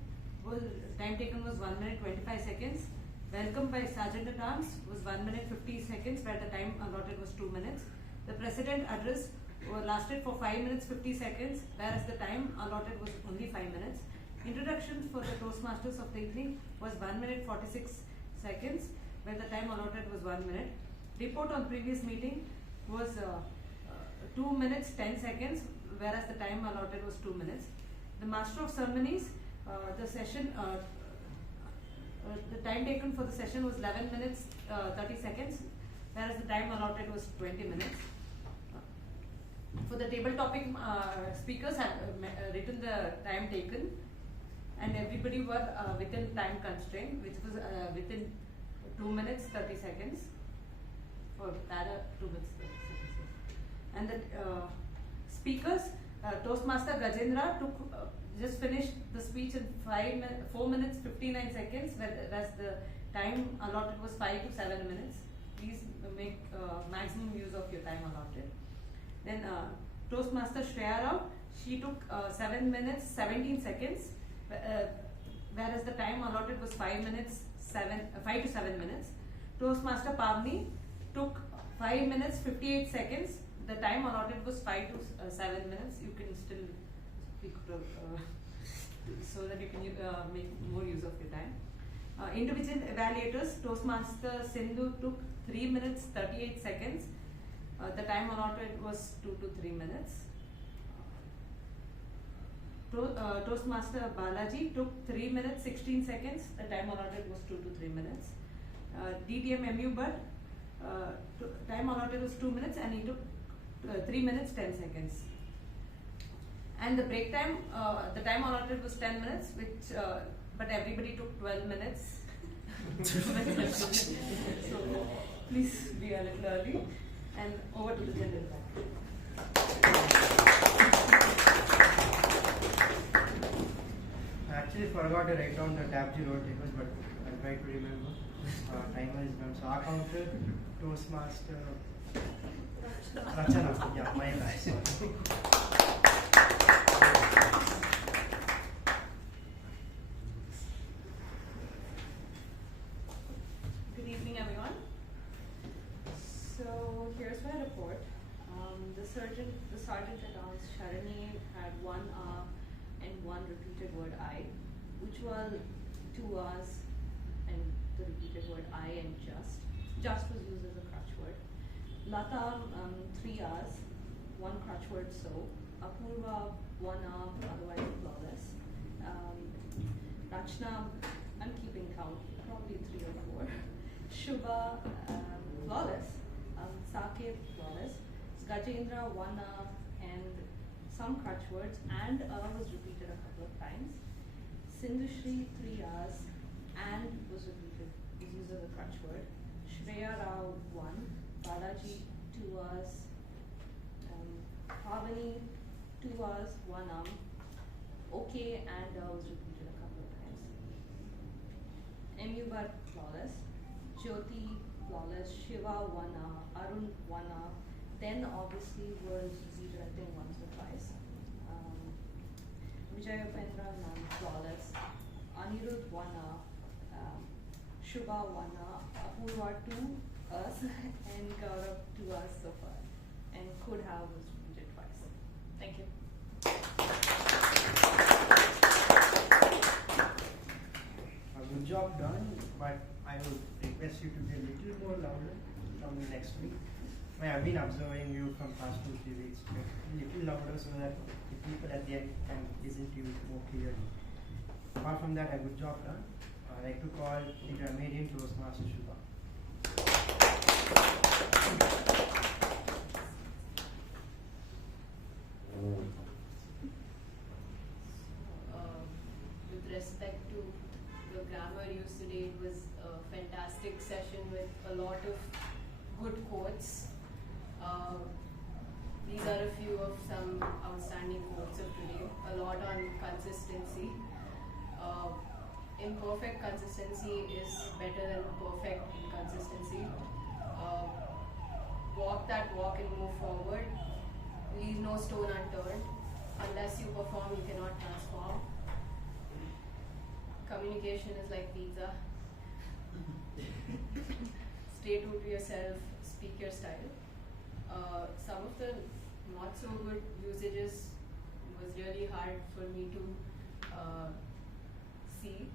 time taken was 1 minute 25 seconds. Welcome by Sergeant at Arms was 1 minute 50 seconds, where the time allotted was 2 minutes. The President address lasted for 5 minutes 50 seconds, whereas the time allotted was only 5 minutes. Introduction for the Toastmasters of the evening was 1 minute 46 seconds, where the time allotted was 1 minute. Report on previous meeting was 2 minutes 10 seconds, whereas the time allotted was 2 minutes. The Master of Ceremonies, the session, the time taken for the session was 11 minutes 30 seconds, whereas the time allotted was 20 minutes. For the table topic, speakers had written the time taken, and everybody were within time constraint, which was within 2 minutes 30 seconds. For para 2 minutes 30 seconds. And the speakers, Toastmaster Gajendra took just finished the speech in 4 minutes 59 seconds, whereas the time allotted was 5 to 7 minutes. Please make maximum use of your time allotted. Then Toastmaster Shreya, she took 7 minutes 17 seconds, whereas the time allotted was 5 to 7 minutes. Toastmaster Pavani took 5 minutes 58 seconds. The time allotted was 5 to 7 minutes. You can still speak to so that you can make more use of your time. Individual evaluators, Toastmaster Sindhu took 3 minutes 38 seconds. The time allotted was 2 to 3 minutes. Toastmaster Balaji took 3 minutes 16 seconds. The time allotted was 2 to 3 minutes. DTM M U Bhat, time allotted was 2 minutes and he took 3 minutes 10 seconds. And the break time, the time allotted was 10 minutes, which but everybody took 12 minutes. So please be a little early. And over to the general. I actually forgot to write down the TAPG road takers, but I'll try to remember. Timer is done. So our counter, Toastmaster, Rachana. Yeah, my bad. Good evening, everyone. So here's my report. The sergeant announced Sharanye had 1 R and 1 repeated word I. Ujwal 2 R's and the repeated word I and just. Just was used as a crutch word. Latha 3 R's, 1 crutch word so. Apoorva 1 R, otherwise flawless. Rachna, I'm keeping count, probably 3 or 4. Shiva flawless. Sakib flawless. Gajendra 1 and some crutch words and was repeated a couple of times. Sindhushree 3 R's and was repeated, is used as a crutch word. Shreya 1, Balaji 2 R's, Pavani 2 R's, 1 okay and was repeated a couple of times. M U Bhat flawless. Jyothi flawless. Shiva 1 Arun 1 then obviously was repeated I think once or twice. Vijay flawless. Anirudh 1 Subha 1 Apoorva 2 us and Gaurav 2 us so far. And could have was repeated twice. Thank you. A good job done, but I would request you to be a little more louder from the next week. I've been observing you from past 2-3 weeks. A little louder so that the people at the end can listen to you more clearly. Apart from that, a good job done. I'd like to call the Gramarian Toastmaster Shiva. With respect to the grammar used today, it was a fantastic session with a lot of good quotes. These are a few of some outstanding quotes of today. A lot on consistency. Imperfect consistency is better than perfect inconsistency. Walk that walk and move forward. Leave no stone unturned. Unless you perform, you cannot transform. Communication is like pizza. Stay true to yourself, speak your style. Some of the not so good usages was really hard for me to see.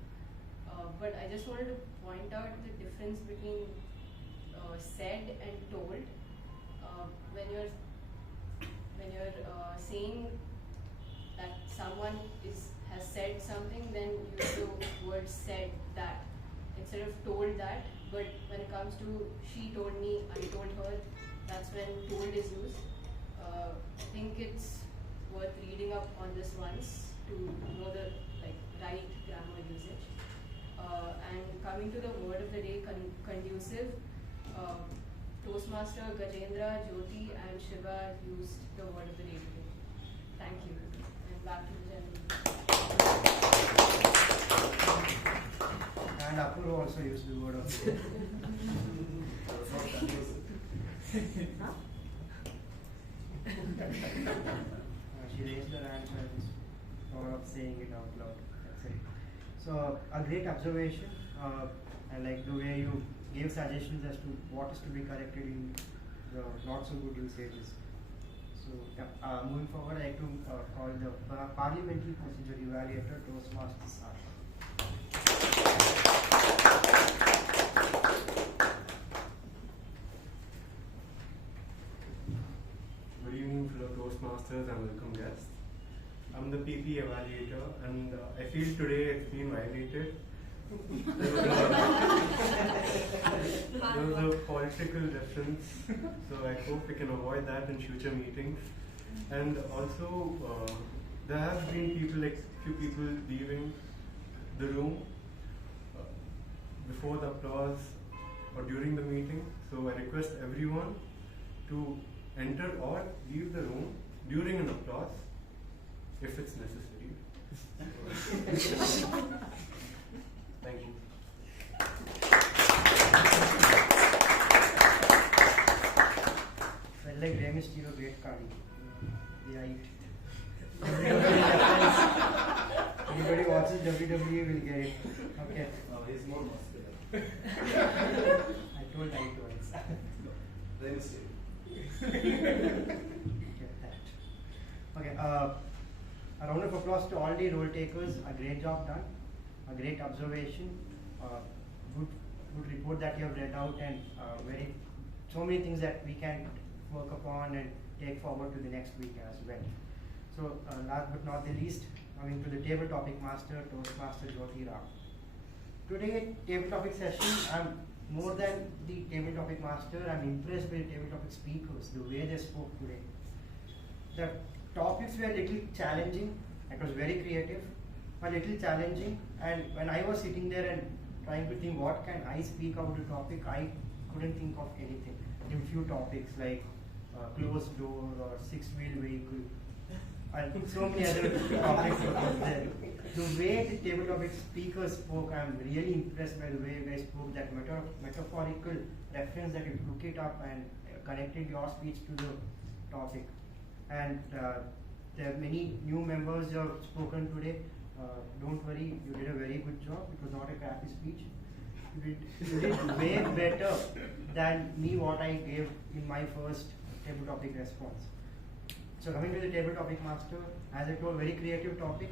But I just wanted to point out the difference between said and told. When you're saying that someone has said something, then use the word said that instead of told that. But when it comes to she told me, I told her, that's when told is used. I think it's worth reading up on this once to know the right grammar usage. And coming to the word of the day, conducive. Toastmaster Gajendra, Jyothi and Shiva used the word of the day today. Thank you. And back to the gentleman. And Apoorva also used the word of the day. Huh? She raised her hand, so I just thought of saying it out loud. That's it. So, a great observation. I like the way you gave suggestions as to what is to be corrected in the not so good usages. So moving forward, I like to call the Parliamentary Procedure Evaluator Toastmasters. Good evening, fellow Toastmasters and welcome guests. I'm the PP Evaluator, and I feel today it's been violated. There was a political reference, so I hope we can avoid that in future meetings. And also, there have been few people leaving the room before the applause or during the meeting. So I request everyone to enter or leave the room during an applause if it's necessary. Thank you. Well, like Rey Mysterio, great Kali. Yeah, anybody watches WWE will get it. Okay. He's more muscular. I told I twice. Rey Mysterio. Get that. Okay. A round of applause to all the role takers. A great job done. A great observation. Good report that you have read out, and so many things that we can work upon and take forward to the next week as well. So last but not the least, coming to the table topic master, Toastmaster Jyothi. Today table topic session, I'm more than the table topic master, I'm impressed with the table topic speakers, the way they spoke today. The topics were a little challenging, it was very creative, a little challenging, and when I was sitting there and trying to think what can I speak out the topic, I couldn't think of anything. In few topics like closed door or six-wheel vehicle, and so many other topics were there. The way the table topic speakers spoke, I'm really impressed by the way you guys spoke, that metaphorical reference that you took it up and connected your speech to the topic. And there are many new members who have spoken today. Don't worry, you did a very good job. It was not a crappy speech. You did way better than me what I gave in my first table topic response. So coming to the table topic master, as I told, very creative topic,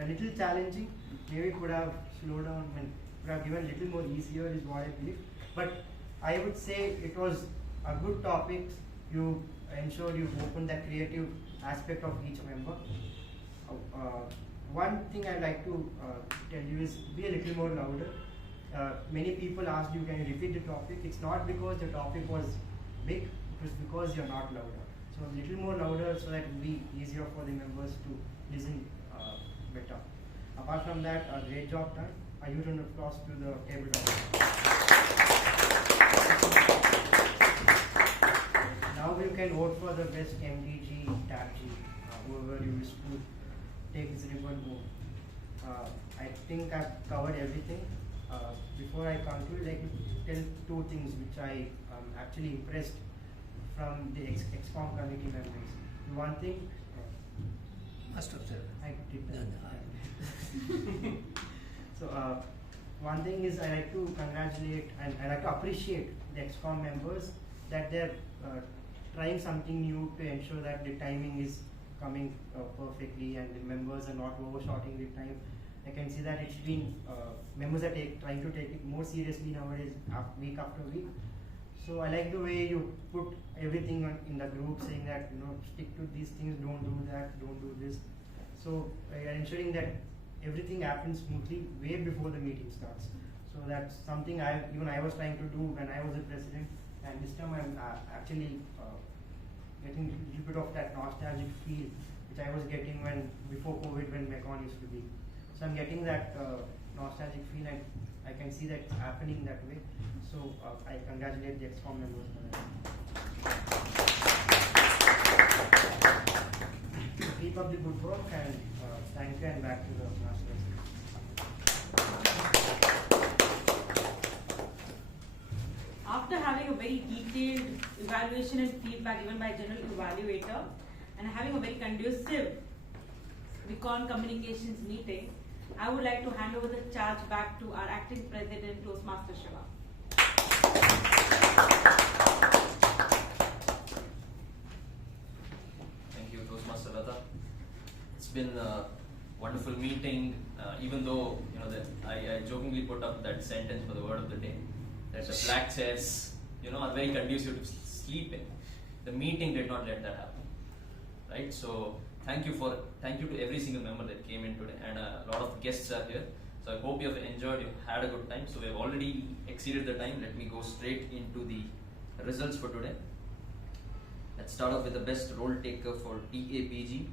a little challenging. Maybe could have slowed down and could have given a little more easier is what I believe. But I would say it was a good topic. You ensured you opened that creative aspect of each member. One thing I'd like to tell you is be a little more louder. Many people asked you, can you repeat the topic? It's not because the topic was big, it was because you're not louder. So a little more louder so that it will be easier for the members to listen better. Apart from that, a great job done. A huge round of applause to the table topic. Now you can vote for the best MDG, TAPG, whoever you wish to take this ribbon home. I think I've covered everything. Before I conclude, I'd like to tell two things which I am actually impressed from the ExCom committee members. The one thing, Must have said. I did that. So one thing is I like to congratulate and I like to appreciate the ExCom members that they're trying something new to ensure that the timing is coming perfectly and the members are not overshooting the time. I can see that it's been, members are trying to take it more seriously nowadays, week after week. So I like the way you put everything in the group, saying that, stick to these things, don't do that, don't do this. So ensuring that everything happens smoothly way before the meeting starts. So that's something I was trying to do when I was the president, and this time I'm actually getting a little bit of that nostalgic feel which I was getting before COVID when Mecon used to be. So I'm getting that nostalgic feel, and I can see that it's happening that way. So I congratulate the ExCom members for that. Keep up the good work, and thank you, and back to the masters. After having a very detailed evaluation and feedback given by General Evaluator and having a very conducive Recon Communications meeting, I would like to hand over the charge back to our acting president, Toastmaster Shiva. meeting, even though I jokingly put up that sentence for the word of the day, that the black chairs are very conducive to sleeping. The meeting did not let that happen, right? So thank you to every single member that came in today, and a lot of guests are here. So I hope you have enjoyed, you had a good time. So we have already exceeded the time. Let me go straight into the results for today. Let's start off with the best role taker for TAPG.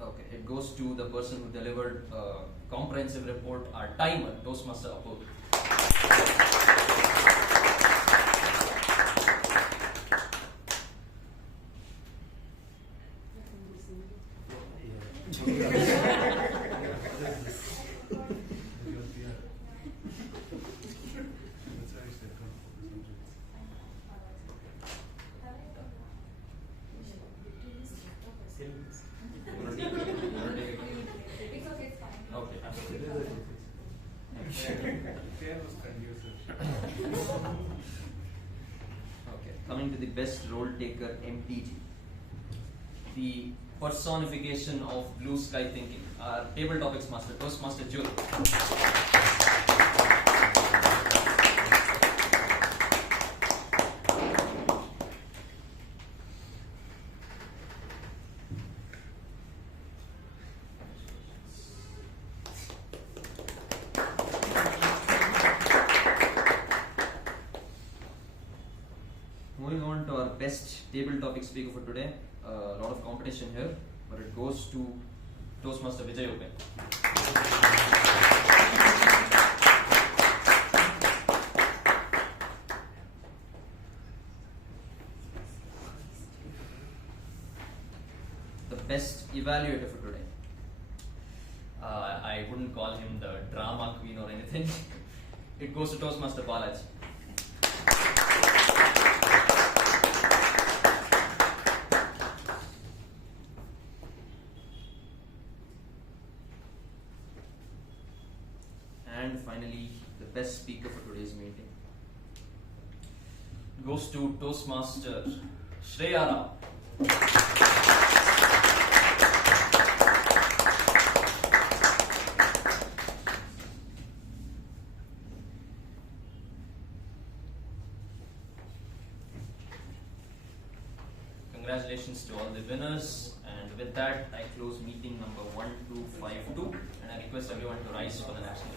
Okay, it goes to the person who delivered a comprehensive report, our timer, Toastmaster Apoorva. Coming to the best role taker, MTG. The personification of blue sky thinking, our table topics master, Toastmaster Jyothi. Moving on to our best table topic speaker for today. A lot of competition here, but it goes to Toastmaster Vijay. The best evaluator for today. I wouldn't call him the drama queen or anything. It goes to Toastmaster Balaji. And finally, the best speaker for today's meeting goes to Toastmaster Shreya. Congratulations to all the winners, and with that I close meeting number 1252, and I request everyone to rise for the national